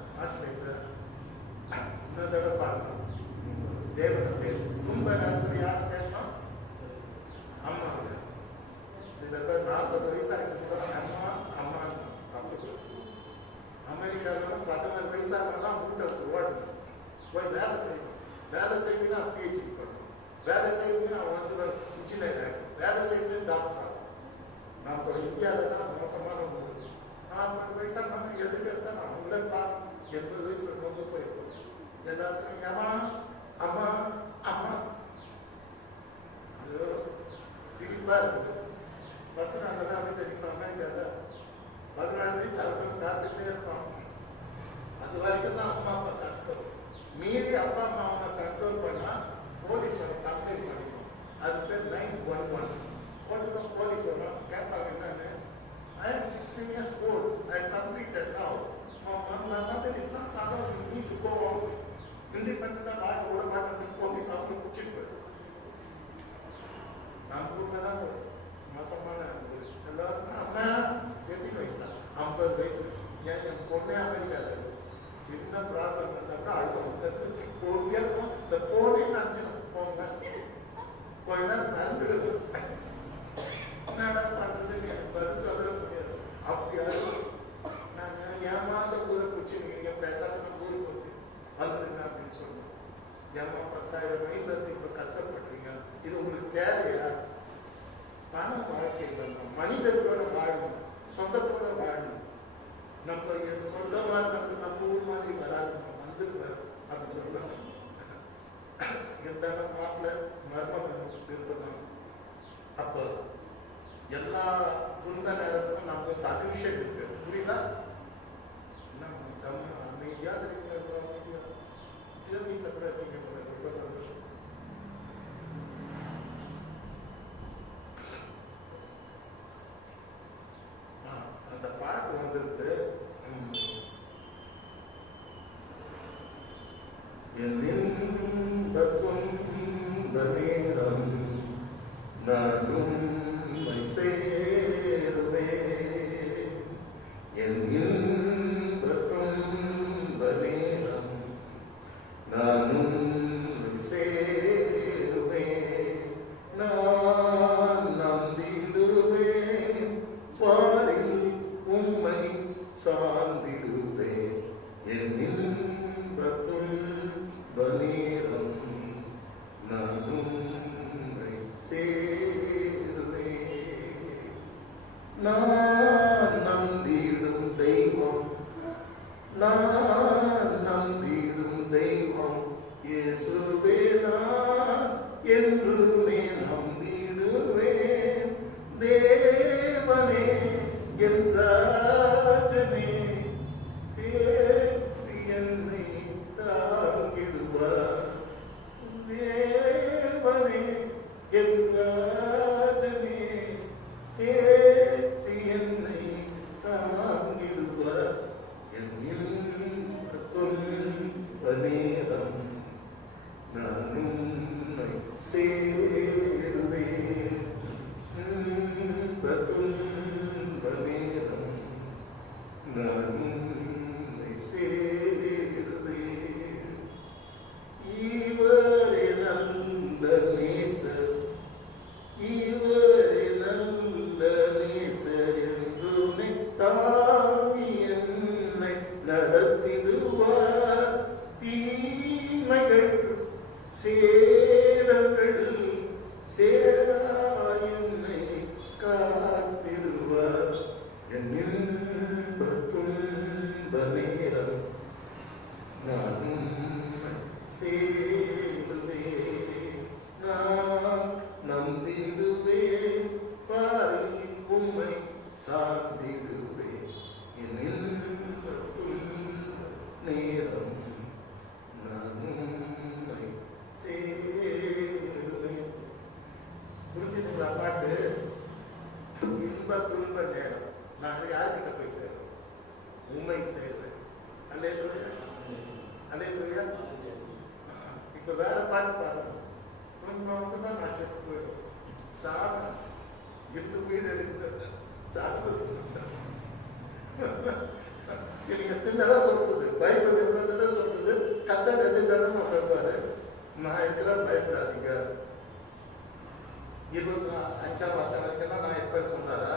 இன்னொரு தடவை பாடணும். தேவனை தேவை ரொம்ப நேரத்தில் யாரை தேடணும்? அம்மாங்க. சில பேர் 40 வயசாக அம்மா அம்மா தப்பு. அமெரிக்காவில் 14 வயசாகலாம் வீட்டை ஓடணும், போய் வேலை செய்யணும். வேலை செய்யணும்னா பிஹெச்டி பண்ணணும், வேலை செய்யணும்னா அவன் இன்ஜினியர் ஆகிடும், வேலை செய்யணும் டாக்டர் ஆகும். நம்ம இந்தியாவில் தான் மோசமான ஊர். 40 வயசாக நம்ம எதுக்கு எடுத்தால் நம்ம இல்லைப்பா 80 வயசு வந்து போயிருக்கோம். எல்லாத்துக்கும் அம்மா அம்மா அம்மா. ஐயோ சிரிப்பா இருக்குது. பஸ் நாங்கள் தான் அப்படி தெரியுமா அமெரிக்காவில் 14 வயசு அவர்கள் காத்துக்கிட்டே இருப்பான். அது வரைக்கும் தான் அம்மா அப்பா கண்ட்ரோல். மீறி அப்பா அம்மா அவனை கண்ட்ரோல் பண்ணால் போலீஸ் வந்து கம்ப்ளைண்ட் பண்ணிக்கணும். அது பேர் 911 போட்டு தான் போலீஸ் வரும். கேட்பாங்க என்னன்னு, I am 16 years old. I am completed now. My mother is not allowed. You need to go out. Independent ஆக கூட மாட்டேன். போலீஸ் அவங்க பிடிச்சிட்டு போயிடும். நம்ம ஊரில் தான் மோசமான எல்லாருக்கும் அம்மா எத்தனை வயசு தான்? 50 வயசு. ஏன் என் பொண்ணே அமெரிக்காவில் சின்ன ப்ராப்ளம் இருந்தால் கூட அழுத்தம் பொறுமையாக இருக்கும். இந்த போனே நினச்சிடும் போங்க கொஞ்ச நேரம் மறந்துடுது. என்னடா பண்ணுறது எனக்கு பதில் சொல்ல முடியாது. அப்படி அழுகும். நாங்கள் ஏமாந்த ஊரை பிடிச்சிருக்கீங்க, பேசாத நம்ம ஊருக்கு வந்துடுங்க அப்படின்னு சொல்லுவோம். ஏமா 10,000 மைல் இருந்து இப்போ கஷ்டப்படுறீங்க, இது உங்களுக்கு தேவையா? பணம் வாழ்க்கையில் மனிதர்களோட வாழணும், சொந்தத்தோட வாழணும். நம்ம சொந்தமாக நம்ம ஊர் மாதிரி வராது, வந்துருங்க அப்படி சொல்லுவாங்க. இருந்தாலும் மாப்பிள்ள மர்மம் விருப்பம். அப்போ எல்லா துன்ப நேரத்துக்கும் நமக்கு சொல்யூஷன் இருக்கு. புரியுதா? நம்ம அமைதியா இருக்கீங்க, அமைதியா இதை வீட்டில் கூட இருக்கீங்க, ரொம்ப சந்தோஷம். அந்த பாட்டு வந்துருக்கு. நேரம் நானும் சேருவே என் இன்பத்துன்ப நேரம் நானும் சேருவே நான் நம்பிடுவேன் பாரில் உம்மை சார்ந்திடுவேன் என் இன்பத்துன்ப நேரம் நானும் சேருவேன். நான் நம்பிடும் தெய்வம், நான் நம்பிடும் தெய்வம் இயேசுவே, நான் என்றுமே நம்பிடுவேன். தேவனே என் ராஜனே தேற்றி என்னை தாங்கிடுவார். தேவனே என் ராஜனே தேற்றி என்னை தாங்கிடுவார். என் துன்ப நேரம் நான் உம்மை சேருவேன். துன்ப நேரம் நான் உம்மை சேருவேன். இவரே நல்ல நேசர், இவரே நல்ல நேசர் என்று தாங்கி என்னை நடத்திடுவார். தீமைகள் சேரங்கள் சேராயனை காத்திடுவார். என் இன்ப துன்ப நேரம் நான் உம்மை சேருவேன். நான் நம்பிடுவேன் பாரில் உம்மை சார்ந்திடுவேன். என் இன்ப துன்ப ஆண்டவர் சொல்வாரு, நான் இருக்கிற பயப்படாதீங்க. 25ஆம் வருஷம் வரைக்கும் தான் நான் இருப்பேன்னு சொன்னாரா?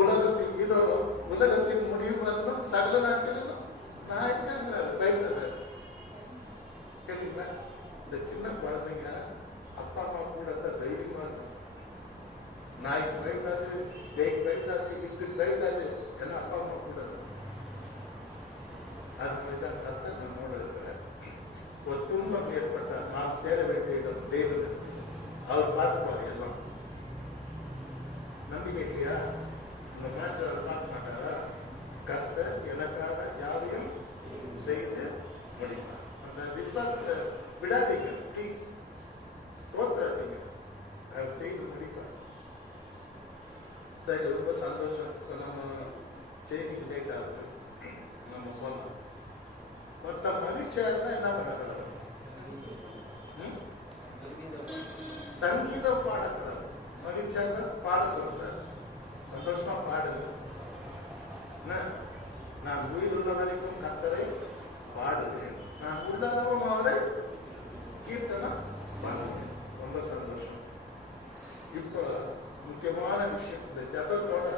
உலகத்தின் முடிவு வந்தும் சகல நாட்களிலும் நான் இருக்கேன், பயப்படாத. கேட்டீங்களா? இந்த சின்ன குழந்தைங்க அப்பா அம்மா கூட இருந்தா தைரியமா இருக்கும். நாய்க்கு பயப்படாது, பேய்க்கு பயப்படாது, இதுக்கு பயப்படாது, ஏன்னா அப்பா அம்மா கூட இருக்கும். அதுதான் கர்த்தர் நம்மோட இருக்கிறார். ஒரு துன்பம் ஏற்பட்டால் நாம் சேர வேண்டிய இடம் தேவன். அவர் பார்த்துப்பாரு எல்லாம். நம்பிக்கை இல்லையா? இந்த மேட்ச் அவர் பார்க்க மாட்டாரா? கர்த்தர் எனக்காக யாவையும் செய்து முடிப்பார். அந்த விசுவாசத்தை விடாதீங்க, ப்ளீஸ். தோற்றாதீங்க, அவர் செய்து முடிப்பார். சரி, ரொம்ப சந்தோஷம். இப்போ நம்ம செய்திக்கு லேட் ஆகுது, நம்ம போகலாம். மற்ற மகிழ்ச்சியாக இருந்தால் என்ன பண்ணக்கூடாது? சங்கீதம் பாடக்கூடாது. மகிழ்ச்சியாக இருந்தால் பாட சொல்லக்கூடாது. சந்தோஷமா பாடுங்க. நான் உயிர் உள்ள வரைக்கும் கர்த்தரை பாடுவேன், நான் உள்ளளவும் அவரை கீர்த்தனம் பண்ணுவேன். ரொம்ப சந்தோஷம். இப்போ முக்கியமான விஷயம், இந்த ஜபத்தோட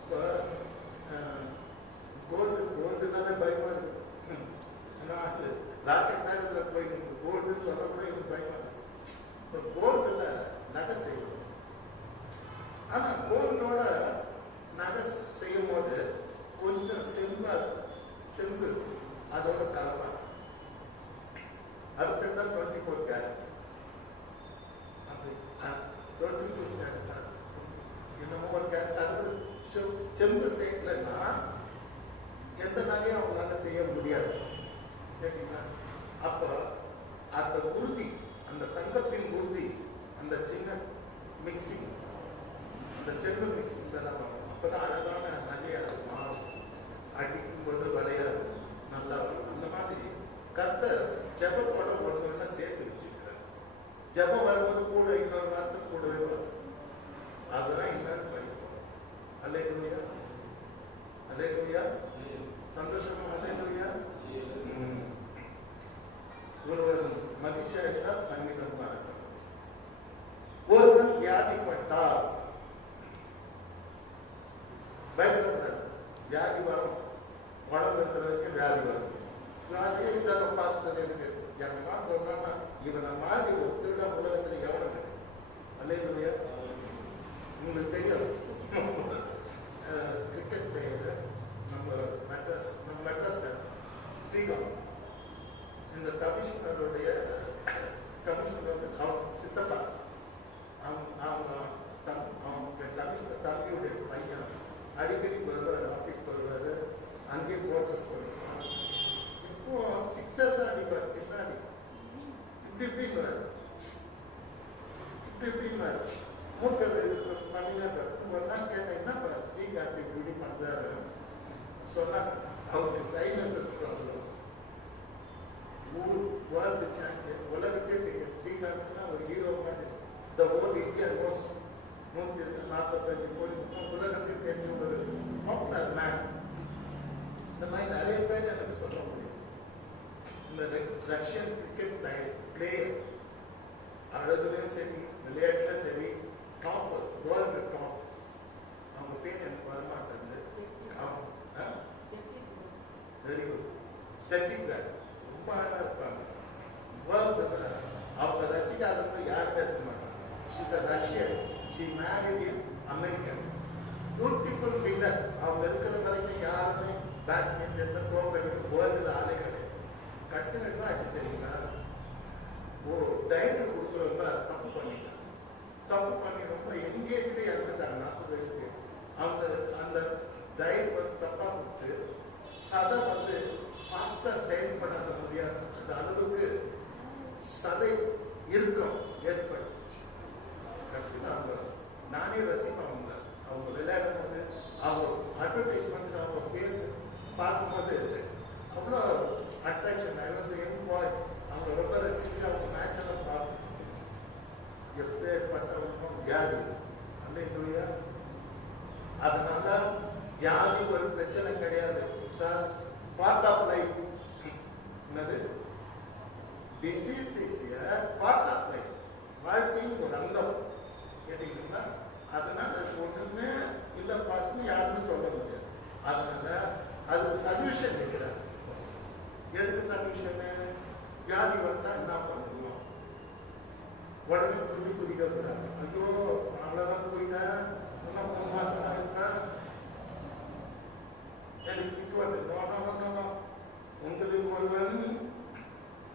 இப்போ கோல்டுனாலே பயமா இருக்கு. ஏன்னா அது ராக்கெட் நேரத்தில் போயிருக்கு. கோல்டுன்னு சொல்ல கூட எனக்கு பயமா இருக்கு. இப்போ கோல்டுல நகை செய்வோம். ஆனா கோல்டோட நகை செய்யும் போது கொஞ்சம் செம்பு அதோட கலப்பாங்க. அதுக்கு தான் 24 கேரட். 24 கேரட் என்னமோ ஒரு கேரட். அதோட செம்பு செய்யலைன்னா எந்த நகையும் அவங்களால செய்ய முடியாது. கேட்டீங்களா? அப்போ அந்த உறுதி, அந்த தங்கத்தின் உறுதி, அந்த சின்ன மிக்சிங், அந்த செம்பு மிக்சிங் தான் நம்ம அப்போதான் அழகான நகையா மாறும். அடிக்கும் போது விளையாது, நல்லா வரும். அந்த மாதிரி கர்த்தர் ஜபத்தோட ஒன்று சேர்த்து வச்சுக்கிறார். ஜபம் வரும்போது கூட இன்னொரு வார்த்தை கூடவே வரும். அதுதான் இன்னொரு படிப்போம். அல்லேலூயா, அல்லேலூயா. சந்தோஷமா அல்லேலூயா. ஒருவர் மகிழ்ச்சியாக இருந்தால் சங்கீதம் பாருங்கள். ஒருவன் வியாதிப்பட்டால் பயப்படக்கூடாது. வியாதி வரும், உடம்பு இருக்கிறதுக்கு வியாதி வரும். வியாதியே இல்லாத பாஸ்டர் இருக்கு என்னமா சொன்னா, இவனை மாதிரி ஒரு திருட உலகத்துல எவனும் கிடையாது. அல்லேலூயா. உங்களுக்கு தெரியும், கிரிக்கெட் பிளேயர் நம்ம மெட்ராஸ் ஸ்ரீகாந்த், இந்த கமிஷனருடைய கமிஷனர் அவங்க சித்தப்பா, அவங்க கமிஷனர் தம்பியுடைய பையன் அடிக்கடி வருவார், ஆஃபீஸ்க்கு வருவார், அங்கேயே கோச்சஸ் பண்ணுவார். இப்போ சிக்ஸர் தான் அடிப்பார், பின்னாடி இப்படின்னாரு மூக்கதை பண்ணினா. ஒரு நாள் கேட்டேன், என்னப்பா ஸ்ரீகாந்த் இப்படி பண்றாரு சொன்னா, அவருக்கு சைனசஸ் ப்ராப்ளம். வேர்ல்டு சாம்பியன், உலகத்தே தெரியும். ஸ்ரீகாந்த்னா ஒரு ஹீரோ மாதிரி. த ஹோல் இந்தியா வாஸ் 145 கோடி உலகத்தை தெரிஞ்ச ஒரு பாப்புலர் மேன். இந்த மாதிரி நிறைய பேர் எனக்கு சொல்ல முடியும். இந்த ரஷ்யன் கிரிக்கெட் பிளேயர் அழகுலையும் சரி, விளையாட்டுல சரி, டாப், வேர்ல்டு டாப். அவங்க பேர் எனக்கு வரமாட்டேங்குது. Very good. ஸ்டெஃபி கிராண்ட் ரொம்ப அழகா இருப்பாங்க. வேர்ல்டு அவங்க ரசிகாதவங்க யாருமே இருக்க மாட்டாங்க. She's a Russian. She married an American. Beautiful winner. அவங்க இருக்கிற வரைக்கும் யாருமே பேட்மிண்டன்ல தோற்கடிக்க வேர்ல்டுல ஆளே கிடையாது. கடைசியில் என்ன ஆச்சு தெரியுங்களா? ஒரு டயட் கொடுக்குறவங்க தப்பு பண்ணி ரொம்ப எங்கேஜ்லேயே இறந்துட்டாங்க. 40 வயசுக்கு அந்த டயட் வந்து தப்பா கொடுத்து சதை வந்து ஃபாஸ்டா செயல்படாத முடியாது. அந்த அளவுக்கு சதை இறுக்கம் ஏற்பட்டு கடைசியில் அவங்க, நானே ரசிப்பேன் அவங்க விளையாடும் போது, அவங்க அட்வர்டைஸ்மெண்ட் அவங்க பேச பார்க்கும்போது அவ்வளோ எதுக்கு சல்யூஷனு? வியாதி வந்தா என்ன பண்ணுவோம்? உடனே துணி குதிக்கப்படாது. ஐயோ அவ்வளோதான் போயிட்டேன், இன்னும் 3 மாசம் ஆயிருப்பேன், எனக்கு சிக்கு வந்து. உங்களுக்கு ஒருவன்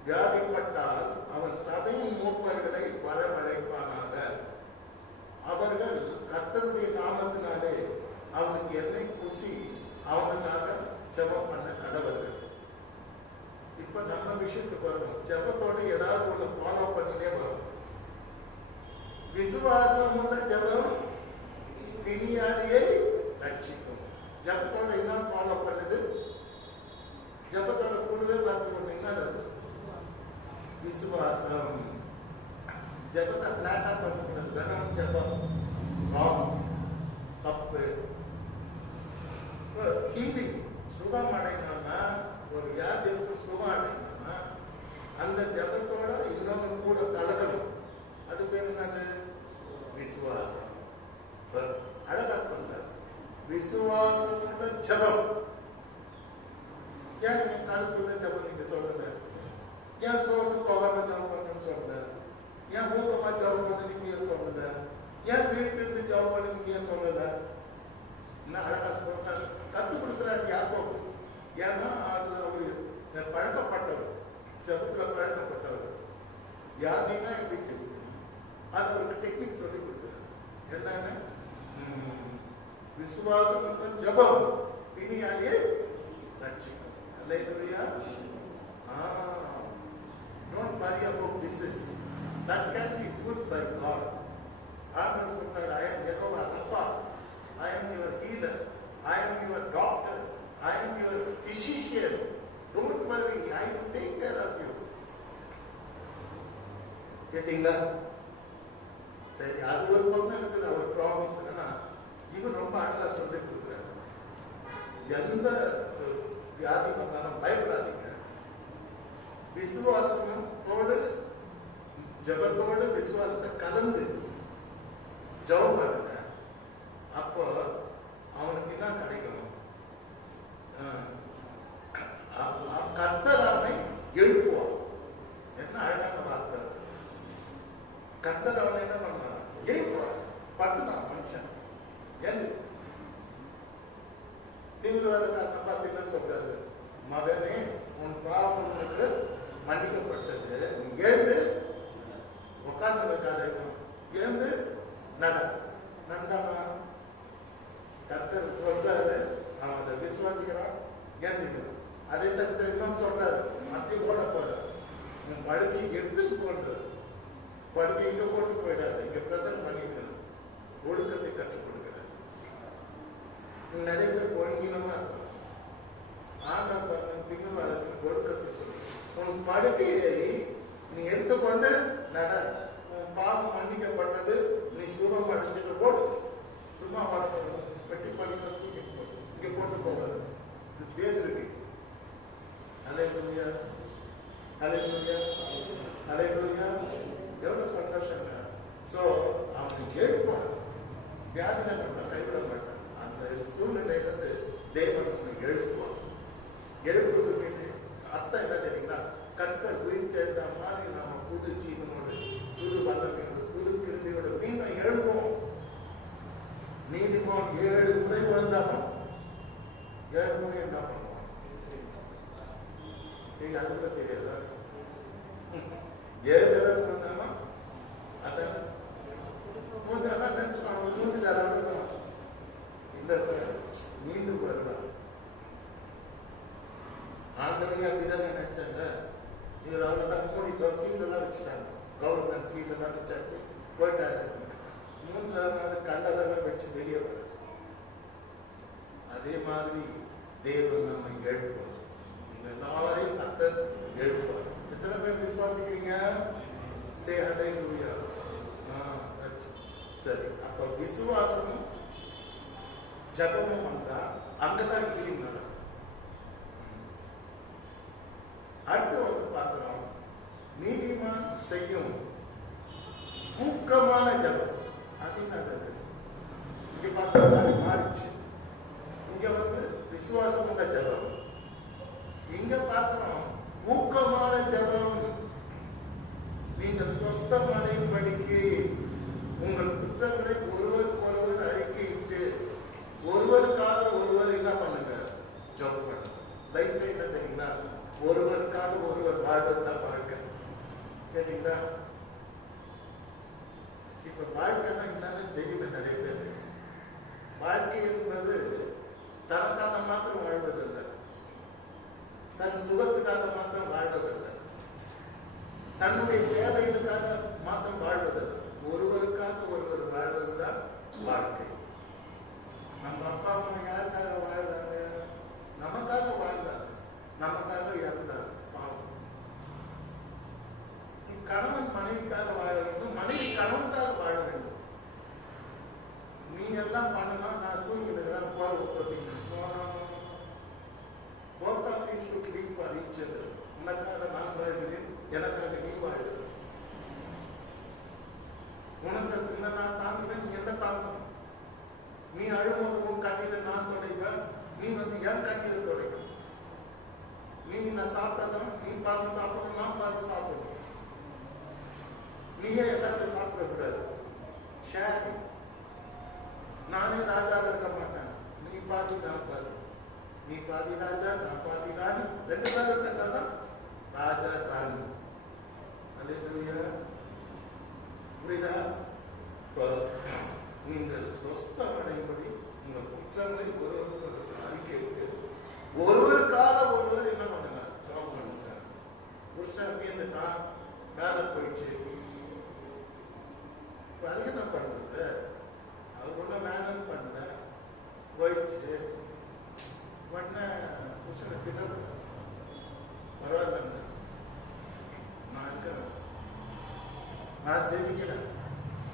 வியாதிப்பட்டால் அவன் சபையின் மூப்பர்களை வரவழைப்பானாக. அவர்கள் கர்த்தருடைய நாமத்தினாலே அவனுக்கு எண்ணெய் பூசி அவனுக்காக ஜெபம் பண்ண கடவர்கள். இப்ப நம்ம விஷயத்துக்கு வரணும். ஜெபத்தோட ஏதாவது ஒண்ணு ஃபாலோ பண்ணிட்டே வரும். விசுவாசம் உள்ள ஜெபம் பிணியாளியை ரட்சிக்கும். ஜெபத்தோட என்ன ஃபாலோ பண்ணுது? ஜெபத்தோட கூடவே பார்த்து பண்ணீங்கன்னா விசுவாசம். ஜெபத்தை பிளாட்டா பண்ணக்கூடாது. வெறும் ஜெபம் தப்பு. ஹீலிங், சுகம் அடையணும்னா, ஒரு வியாதிக்கு சுகம் அடையணும்னா அந்த ஜெபத்தோட இன்னொன்று கூட கலக்கணும். அது பேர் என்னது? விசுவாசம். அழகா சொல்ற விசுவாசம் ஜெபம். ஏன் நீங்க கருத்துள்ள ஜெபம் நீங்க சொல்லுங்க? ஏன் சோர்ந்து போகாம ஜெபம் பண்ணணும்னு சொல்லுங்க? ஏன் ஊக்கமா ஜெபம் பண்ண நீங்க சொல்லல? ஏன் வீட்டுல இருந்து ஜெபம் பண்ண நீங்க சொல்லல? என்ன அழகா சொல்றாரு, கத்துக் கொடுக்குறாரு யாக்கோபு. ஏன்னா அதுல ஒரு பழக்கப்பட்டவர், ஜெபத்துல பழக்கப்பட்டவர். வியாதினா எப்படி ஜெபிக்கணும் அது ஒரு டெக்னிக் சொல்லி கொடுக்குறாரு. என்னன்னு? விசுவாசம் ஜெபம் பிணியாளியை ரட்சிக்கும். Hallelujah. Don't worry about disease. That can be put by God. ஆண்டவர் சொல்றார், I am Jehovah Rapha. I am your healer. I am your doctor. I am your physician. Don't worry, I will take care of you. கேட்டீங்களா? சரி, அது ஒரு பக்கம் இருக்குது. அவர் promise. இவன் ரொம்ப அழகா சொல்லி கொடுக்குறாரு. எந்த வியாதி வந்தாலும் பயப்படாதீங்க. விசுவாசத்தோடு ஜபத்தோடு விசுவாசத்தை கலந்து ஜெபம் பண்ணுங்க. அப்போ அவனுக்கு என்ன கிடைக்கும்? கர்த்தர் அவனை எழுப்புவார். என்ன அழகான வார்த்தை! கர்த்தர் அவனை என்ன பண்ணார்? எழுப்புவார். படுத்துனான் மனுஷன். ஏன் தீவிரவாதக்காரனை பார்த்து என்ன சொல்றாரு? மகனே, உன் பாவங்களுக்கு மன்னிக்கப்பட்டது. நீ எழுந்து உட்கார்ந்து இருக்காத, எழுந்து நட. நண்டாமா? கர்த்தர் சொல்றாரு, அவன் அதை விசுவாசிக்கிறான், ஏந்திக்கிறான். அதே சமயத்தில் இன்னும் சொல்றாரு, மத்தி போட போற, உன் படுக்கை எடுத்துட்டு போன்ற படுக்கை இங்க போட்டு போயிடாது, இங்க பிரசன்ட் பண்ணிக்கணும். ஒழுக்கத்தை கற்றுக் கொடுக்கிறார். நிறைய பேர் ஒழுங்கினமா இருக்கும். ஆண்டவர் திங்கவாதத்தின் ஒழுக்கத்தை சொல்லு. உன் படுக்கையை நீ எடுத்துக்கொண்டு நட. உன் பாவம் மன்னிக்கப்பட்டது, நீ சுகம் அடைஞ்சிட்டு போடு. சும்மா வாழப்படும் வெட்டி படிக்க தூக்கிட்டு போடு. இங்க போட்டு போகாது. இது பேதுரு. ஹல்லேலூயா, ஹல்லேலூயா, ஹல்லேலூயா. எவ்வளவு சந்தோஷம்! ஸோ அவனுக்கு கேட்பான். வியாதினை நம்ம கைவிட மாட்டான். அந்த சூழ்நிலையிலிருந்து தேவன் நம்மை எழுப்புவான். எழுப்புவதற்கு அர்த்தம் என்ன தெரியுங்களா? கர்த்தர் உயிர் தேர்ந்த மாதிரி நாம புது ஜீவனோடு, புது வல்லமையோடு, புது கிருபையோடு மீண்டும் எழுப்போம். நீதிமான் 7 முறை வந்தாலும் 7 முறை என்ன பண்ணுவான்? நீங்க அது கூட தெரியாதா? 7 தடவை வந்தாலும் அதான் நினைச்சு அவன் 3 தடவை இல்ல சார், மீண்டும் வருவார். ஆண்டவங்க அப்படிதான் நினைச்சாங்க. இவர் அவ்வளவுதான் மூடிட்டோம், சீல தான் வச்சுட்டாங்க. கவர்மெண்ட் சீல தான் வச்சாச்சு, போயிட்டாரு. 3ஆவது கண்டதெல்லாம் வச்சு வெளியே வர. அதே மாதிரி தேவன் நம்மை எழுப்புவார். எல்லாரையும் கர்த்தர் எழுப்புவார். எத்தனை பேர் விசுவாசிக்கிறீங்க? சே ஹல்லேலூயா. சரி, அப்ப விசுவாசமும் ஜபமும் வந்தா அங்கதான் ஹீலிங் நடக்கும். அடுத்து வந்து பார்க்கிறோம், நீதிமான் செய்யும் ஊக்கமான ஜபம். அது என்னது? இங்க பார்த்தா மாறிச்சு. இங்க வந்து விசுவாசம் உள்ள ஜபம். இங்க பார்க்கிறோம் நீங்கள் சொஸ்தம் அடையும்படிக்கு உங்கள் குற்றங்களை ஒருவருக்கொருவர் அறிக்கையிட்டு ஒருவருக்காக ஒருவர் என்ன பண்ணுங்க, ஜெபம் பண்ணுங்க. லைஃப் என்ன தெரியுங்களா? ஒருவருக்காக ஒருவர் வாழ்வதுதான் வாழ்க்கை. கேட்டீங்களா? இப்ப வாழ்க்கைன்னா என்னன்னு தெரியல நிறைய பேர். வாழ்க்கை என்பது தனக்காக மாத்திரம் வாழ்வதில்லை, தன் சுகத்துக்காக மாத்திரம் வாழ்வதில்லை, தன்னுடைய தேவைகளுக்காக மாத்திரம் வாழ்வதில்லை, ஒருவருக்காக ஒருவர் வாழ்வதுதான் வாழ்க்கை. நம்ம அப்பா அம்மா யாருக்காக வாழ்றாங்க? நமக்காக வாழ்ந்தாங்க, நமக்காக இறந்தாங்க. பாவம். கணவன் மனைவிக்காக வாழ வேண்டும், மனைவி கணவனுக்காக வாழ வேண்டும். நீ எல்லாம் பண்ணனா நான் தூங்கிடுகிறேன் போற பார்த்தீங்கன்னா both of you should live for each other. உனக்காக நான் வாழ்கிறேன், எனக்காக நீ வாழ்கிற. உனக்கு நான் தாங்குவேன், நீ என்ன தாங்கணும். நீ அழும்போது உன் கண்ணீரை நான் துடைப்பேன், நீ என் கண்ணீரை துடைக்கணும். நீ நான் சாப்பிட்டதும் நீ பார்த்து சாப்பிடணும், நான் பார்த்து சாப்பிடணும். நீயே எல்லாத்தையும் சாப்பிடக்கூடாது. ஷேரிங். நானே ராஜாவாக இருக்க மாட்டேன், நீ பாதி நான் பாதி, நீ பாதி ராஜா நான் பாதி ராணி, ரெண்டு பேரும் சேர்ந்தாதான் ராஜா ராணி. அல்லேலூயா. புரியுதா? நீங்கள் சொஸ்தமடையும்படி உங்கள் குற்றங்களை ஒருவருக்கு அறிக்கையிட்டு ஒருவருக்காக ஒருவர் என்ன பண்ணுங்க, ஜெபம் பண்ணுங்க. புருஷன் இந்த வேலை போயிடுச்சு, அது என்ன பண்றது? அவர் ஒன்றும் வேணும் பண்ணல, போயிடுச்சு. உடனே புருஷனை திட்டக்கூடாது. பரவாயில்ல, நான் இருக்கிறேன், நான் ஜெபிக்கிறேன்.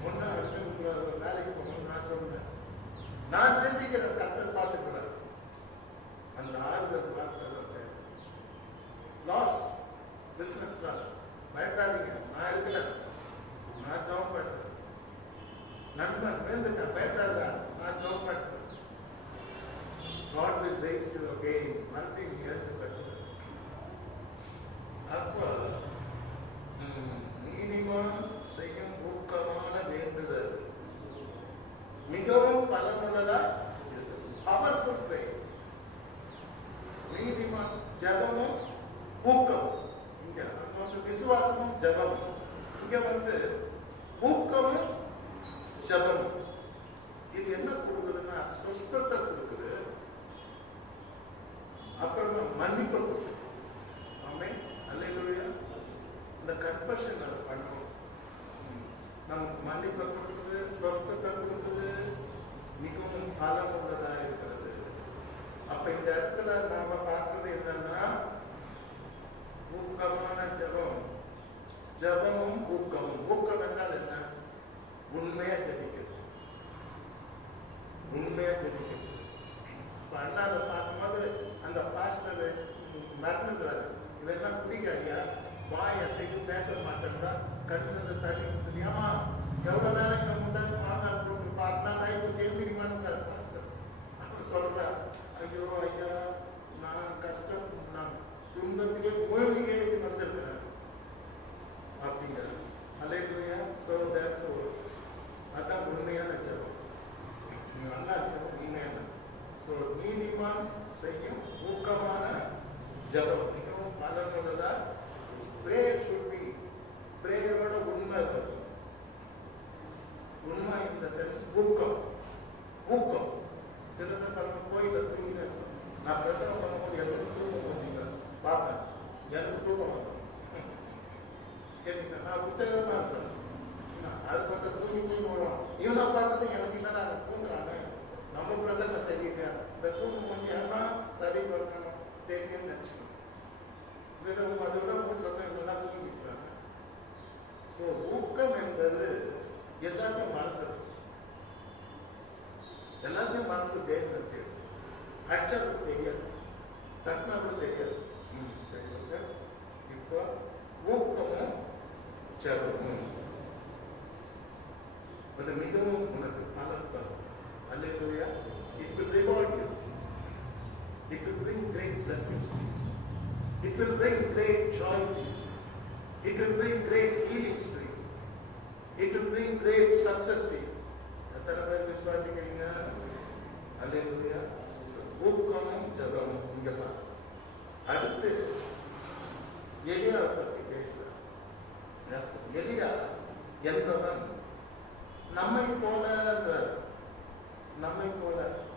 ஒன்னும் உங்களை வேலைக்கு போகணும் நான் சொல்றேன், நான் ஜெபிக்கிறேன், கர்த்தர் பார்த்துக்கிறார். அந்த ஆறுதல் பார்த்தது லாஸ், பிசினஸ் லாஸ். பயப்படாதீங்க, நான் இருக்கிறேன், நான் ஜெபம் பண்றேன். நண்பன் வேந்துட்டேன், பயப்படாத, நான் ஜெபம் பண்றேன். God will raise you again. மறுபடியும் நீ எழுந்து கட்டுவார். அப்போ நீதிமான் செய்யும் ஊக்கமான வேண்டுதல் மிகவும் பலனுள்ளதா இருக்குது. Powerful prayer. நீதிமான் ஜெபமும் ஊக்கமும். இங்க விசுவாசமும் ஜெபமும், இங்க ஊக்கமும் ஜெபமும். இது என்ன கொடுக்குதுன்னா சுஸ்தத்தை கொடுக்குது, அப்புறமா மன்னிப்பு கொடுக்குது. ஆமென். அல்லேலூயா. இந்த கன்ஃபெஷன் நம்ம பண்ணணும். நமக்கு மன்னிப்பை கொடுக்குது, சுஸ்தத்தை கொடுக்குது, மிகவும் பலம் உள்ளதா இருக்கிறது. அப்ப இந்த இடத்துல நாம பார்க்கிறது என்னன்னா ஊக்கமான ஜெபம், ஜெபமும் ஊக்கமும். ஊக்கம் என்றால் என்ன? உண்மையா ஜெபிக்கிறது, உண்மையா ஜெபிக்கிறது. இப்ப அண்ணாவை பார்க்கும்போது அந்த பாஸ்டர் மறந்துடுறாரு, இவெல்லாம் பிடிக்காதியா, வாய் அசைத்து பேச மாட்டேன்றா, கண்ணு தண்ணி கொடுத்தது. ஏமா எவ்வளவு நேரம் இந்த முன்னாடி மாதாள் போட்டு பார்த்தா லைஃப் சேர்ந்துருமான்னு பாஸ்டர் அப்ப சொல்றா, ஐயோ ஐயா நான் கஷ்டம், நான் துன்பத்திலே மூழ்கி எழுதி வந்திருக்கிறேன் அப்படிங்கிறேன். அல்லேலூயா. சோ தேர்ஃபோர் அதான் உண்மையான ஜெபம். நல்லா ஜெபம் உண்மையான. ஸோ நீதிமான் செய்யும் ஊக்கமான ஜெபம் மிகவும் பலனுள்ளதா. பிரேயர் should be, பிரேயரோட உண்மை வரும். உண்மை இந்த சென்ஸ் ஊக்கம். ஊக்கம் சிலதை பண்ண கோயில தூங்கினேன். நான் பிரசவம் பண்ணும்போது எனக்கு தூக்கம் வந்தீங்க பார்ப்பேன், எனக்கு தூக்கம் வரும். கேட்டீங்க, நான் புத்தகமா இருப்பேன், அது பார்த்து தூங்கி வரும். இவனை பார்த்தது எனக்கு என்ன நான் தூங்குறானே, நம்ம பிரசங்க சரியில்ல, இந்த தூங்கும் கொஞ்சம் ஏன்னா சரி பார்க்கணும் தேவைன்னு நினச்சிக்கணும். அதை விட வீட்டில் போய் இவங்கெல்லாம் தூங்கிக்கிறாங்க. ஸோ ஊக்கம் என்பது எல்லாத்தையும் மறந்துடும், எல்லாத்தையும் மறந்து தேவன் தேவை. அடிச்சதுக்கு தெரியாது, தட்டினா கூட தெரியாது. சரி ஓகே. இப்போ ஊக்கமும் ஜெபமும் அது மிகவும் உனக்கு பலன் தரும். அல்லேலூயா. It will reward you. It will bring great blessings to you. It will bring great joy to you. It will bring great healings to you. It will bring great success to you. எத்தனை பேர் விசுவாசிக்கிறீங்க? அல்லேலூயா. ஊக்கமும் ஜெபமும் இங்க பாருங்க. அடுத்து எலியாவை பற்றி பேசுறார். எலியா என்பவன் நம்மை போல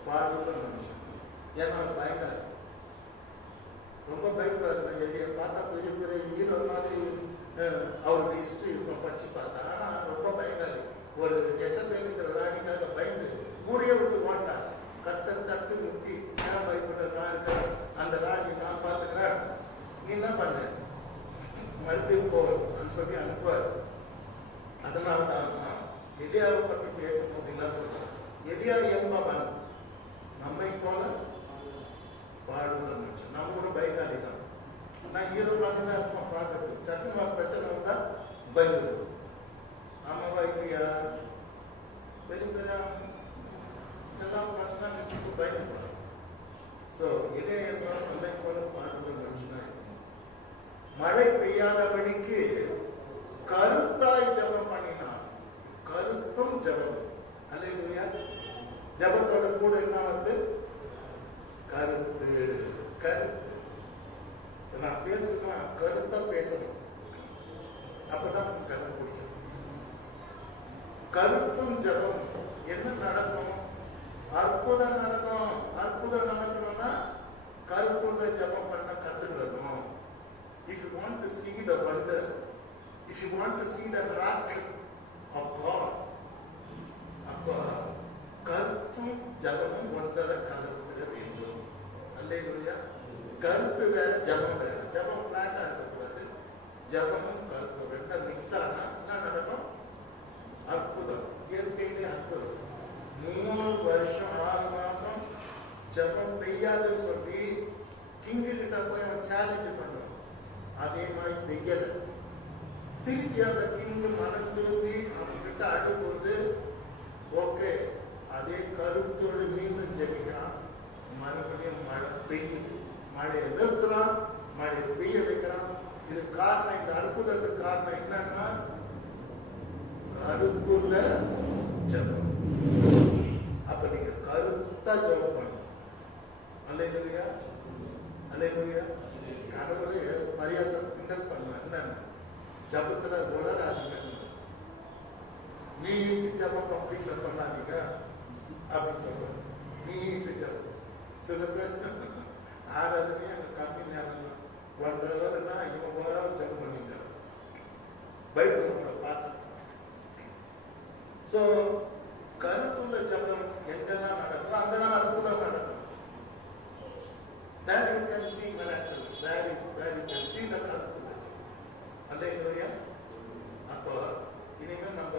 வாழ்வுள்ள மனுஷன். ஏன்னா பயங்கர ரொம்ப பயப்படுறாரு. எலியா பார்த்தா பெரிய பெரிய ஹீரோ மாதிரி அவருடைய ஹிஸ்டரி படிச்சு பார்த்தா, ஆனால் ரொம்ப பயந்தாரு. ஒரு எசபேலுங்கிற ராணிக்காக பயந்து ஊரைய விட்டு ஓட்டார். தட்டு முத்தி நான் பயப்படுற நான் இருக்கிறேன், அந்த ராணி நான் பார்த்துக்கிறேன், நீ என்ன பண்ண மறுபடியும் போன்னு சொல்லி அனுப்புவார். அதனால தான் எலியாவை பற்றி பேசும்போது என்ன சொல்றார்? எலியா என்பவன் நம்மை போல வாழ்வுள்ள மனுஷன். நம்ம கூட பயந்தாளி தான். நான் ஹீரோ மாதிரி தான் இருப்போம் பார்க்கறது. சட்டுமா பிரச்சனை வந்தா பயந்துடும். ஆமாவா இல்லையா? பெரிய பெரிய எல்லாம் பர்சனாலிட்டிக்கு பயந்துப்பாங்க. ஸோ இதே என்றால் நம்மை போல வாழ்வுள்ள மனுஷனா இருக்கும். மழை பெய்யாதபடிக்கு கருத்தாய் ஜபம் பண்ணினான். கருத்தும் ஜபம். அல்லேலூயா. ஜபத்தோட கூட என்ன வந்து கருத்து. கருத்து நான் பேசுனா கருத்தா பேசணும், அப்பதான் கருத்து பிடிக்கும். கருத்தும் ஜபம். என்ன நடக்கும்? அற்புதம் நடக்கும். அற்புதம் நடக்கணும்னா கருத்துள்ள ஜபம் பண்ண கத்துக்கணும். If you want to see the wonder, if you want to see the miracle of God, அப்ப கருத்தும் ஜபமும் ஒன்றரை கலந்துட வேண்டும். அல்லேலூயா. கருத்து வேற, ஜபம் வேற. ஜபம் பிளாட்டா இருக்கக்கூடாது. ஜபமும் கருத்தும் ரெண்டும் மிக்ஸ் ஆனா என்ன நடக்கும்? அற்புதம். இயற்கையிலே அற்புதம். 3 வருஷம் 6 மாசம் ஜபம் பெய்யாதுன்னு சொல்லி கிங்கு கிட்ட போய் அவன் சேலஞ்சு பண்ணுவான். அதே மாதிரி பெய்யல. திருப்பி அந்த கிங்கு மனம் திரும்பி அவன்கிட்ட அடுப்போது ஓகே, அதே கருத்தோடு மீண்டும் ஜெபிக்கிறான். மறுபடியும் மழை பெய்யுது. மழையை நிறுத்துறான், மழையை பெய்ய வைக்கிறான். இது காரணம், இந்த அற்புதத்துக்கு காரணம் என்னன்னா கருத்துள்ள ஜபம். அப்ப நீங்க கருத்தா ஜபம் பண்ணணும். அல்லேலூயா. அல்லேலூயா. கடவுளே பரியாசம் கிண்டல் பண்ணுவேன். என்னன்னு ஜபத்துல உலராதீங்க, நீட்டு ஜபம் பப்ளிக்ல பண்ணாதீங்க அப்படின்னு சொல்லுவாங்க. நீட்டு ஜபம். சில பேர் ஆராதனையே அங்கே கம்மி நேரம் தான். 1.5 ஹவர்னா இவன் 1 ஹவர் ஜபம் பண்ணிட்டாங்க. பைபிள் உங்களை பார்த்து. ஸோ கருத்துள்ள ஜபம் எங்கெல்லாம் நடக்கும் அங்கெல்லாம் அற்புதம் நடக்கும். There you can see miracles. There you can see the கருத்துள்ள ஜபம். அல்லேலூயா. அப்போ இனிமேல் நம்ம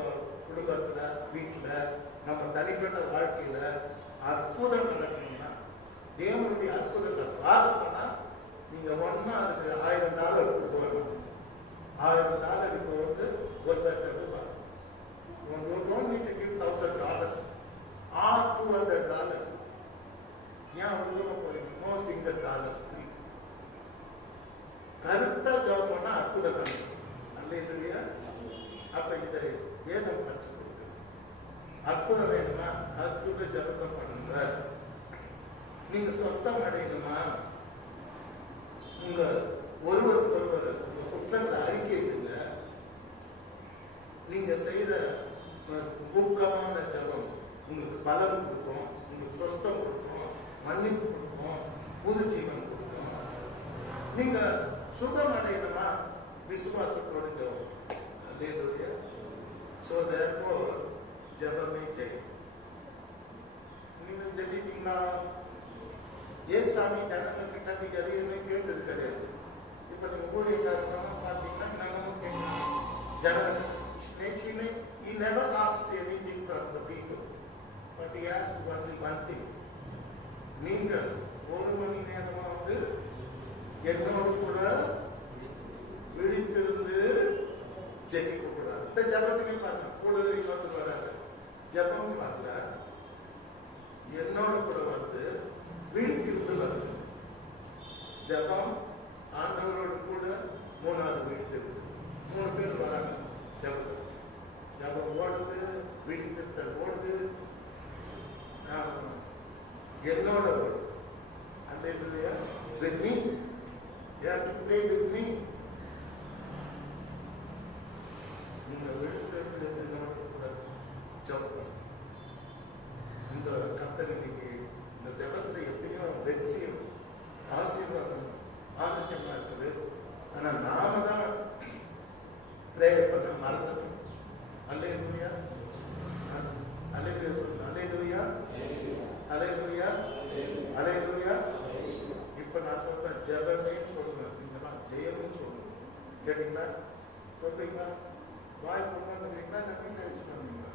குடும்பத்துல, வீட்டுல, நம்ம தனிப்பட்ட வாழ்க்கையில அற்புதம் நடக்கணும்னா, தேவனுடைய அற்புதத்தை பார்க்கணும்னா நீங்க ஒன்னா அதுக்கு $1000 கொடுக்கணும். $1000 இப்போ வந்து $1,00,000. You don't need to give $1,000 or $200. ஏன் அவ்வளோ போறீங்க? No single dollars free. கருத்தா ஜபம் பண்ணா அற்புதம் நடக்கும். அல்லேலூயா. அப்ப இதை வேதம் கற்றுக் கொடுக்குது. அற்புதம் வேணுமா? கருத்துள்ள ஜபத்தை பண்ணுங்க. நீங்க சொஸ்தம் அடையணுமா? உங்க ஒருவருக்கொருவர் குற்றங்களை அறிக்கையிடுங்க. நீங்க செய்யற ஊக்கமான ஜபம் உங்களுக்கு பலன் கொடுக்கும், உங்களுக்கு சொஸ்தம் கொடுக்கும், மன்னிப்பு கொடுக்கும், புது ஜீவன் கொடுக்கும். நீங்க சுகம் அடையணுமா? விசுவாசத்தோட ஜபம். அல்லேலூயா. So therefore ஜபமே ஜெயம். நீங்க ஜெபித்தீங்கன்னா ஏசாமி ஜனங்க கிட்ட நீங்க எதையுமே கேட்டது கிடையாது. இப்ப நீங்க ஊழியக்காரங்க பார்த்தீங்கன்னா நானும் கேட்கணும். ஜனங்க he never asked anything from the people, but he asked only one thing. நீங்கள் 1 மணி நேரமா வந்து என்னோடு கூட விழித்திருந்து ஜெபிக்க கூடாது. இந்த ஜபத்துக்கு பாருங்க, கூடவே இன்னொரு வராது. ஜபம் வரல, என்னோட கூட வந்து விழித்திருந்து வருது. ஜபம் ஆண்டவரோடு கூட 3வது விழித்திருந்து. can pray with me? நீங்கள் விழுந்தது என்னோட கூட ஜெபம். இந்த கர்த்தர் இன்னைக்கு இந்த ஜெபத்தில் எத்தனையோ வெற்றியும் ஆசீர்வாதம் ஆரோக்கியமா இருக்குது. ஆனா நாம தான் பிரேயர் பண்ண மறந்துட்டோம். அல்லேலூயா, அல்லேலூயா சொல்லுங்க. அல்லேலூயா, அல்லேலூயா, அல்லேலூயா. இப்ப நான் சொல்றேன் ஜெபமே சொல்லுங்க. நீங்க ஜெயமும் சொல்லுங்க. கேட்டீங்களா? சொல்றீங்களா? வாய் பொண்ணாங்கிறீங்களா? நான் வீட்டில் வச்சுட்டு வந்தீங்களா?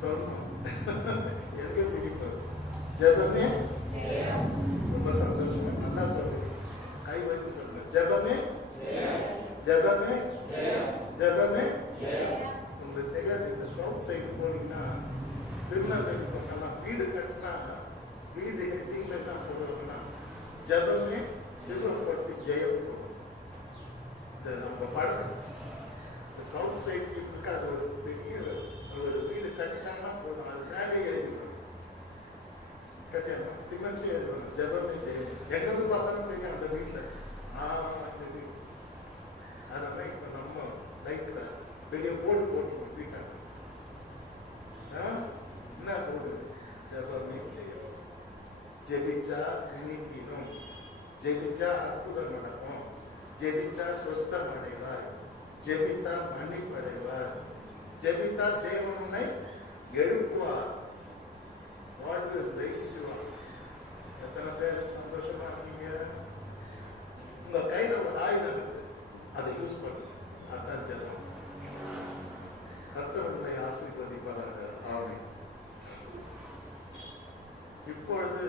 சொல்லணும். எங்க சிரிப்பு? ஜெபமே ரொம்ப சந்தோஷம். நல்லா சொல்லுங்க. கை வைத்து சொல்லுங்க. ஜெபமே ஜெபமே ஜெபமே. உங்களுக்கு தெரியாது, இந்த சவுத் சைடு போனீங்கன்னா திருநெல்வேலி போனா வீடு கட்டினா வீடு எட்டிங்க என்ன போடுவாங்கன்னா ஜெபமே சிறுவப்பட்டு ஜெயம் போடும். இந்த நம்ம படம் சவுத் சைடு பீப்புளுக்கு அது ஒரு பெரிய ஒரு வீடு கட்டினாங்கன்னா போதும், அது மேலே எழுதிக்கணும். கட்டியாங்க சிமெண்ட்லேயே எழுதுவாங்க ஜெபமே ஜெயம். எங்கே பார்த்தாலும் தெரியும் அந்த வீட்டில் தெரியும். அதனால் இப்போ நம்ம லைஃப்பில் பெரிய போர்டு போட்டுருவோம் வீட்டாங்க. என்ன போர்டு? ஜெபமே ஜெயம். ஜெபிச்சா நீதினும், ஜெபிச்சா அற்புதம் நடக்கும், ஜெபிச்சா சொஸ்தம் அடைவார், ஜெபித்தால் மன்னிப்படைவார், ஜெபித்தால் தேவன் உன்னை எழுப்புவார். God will raise you up. எத்தனை பேர் சந்தோஷமா இருக்கீங்க? உங்க கையில ஒரு ஆயுதம் இருக்கு, அதை யூஸ் பண்ணுங்க. அதான் ஜெபம். கர்த்தர் உன்னை ஆசீர்வதிப்பாராக. ஆமென். இப்பொழுது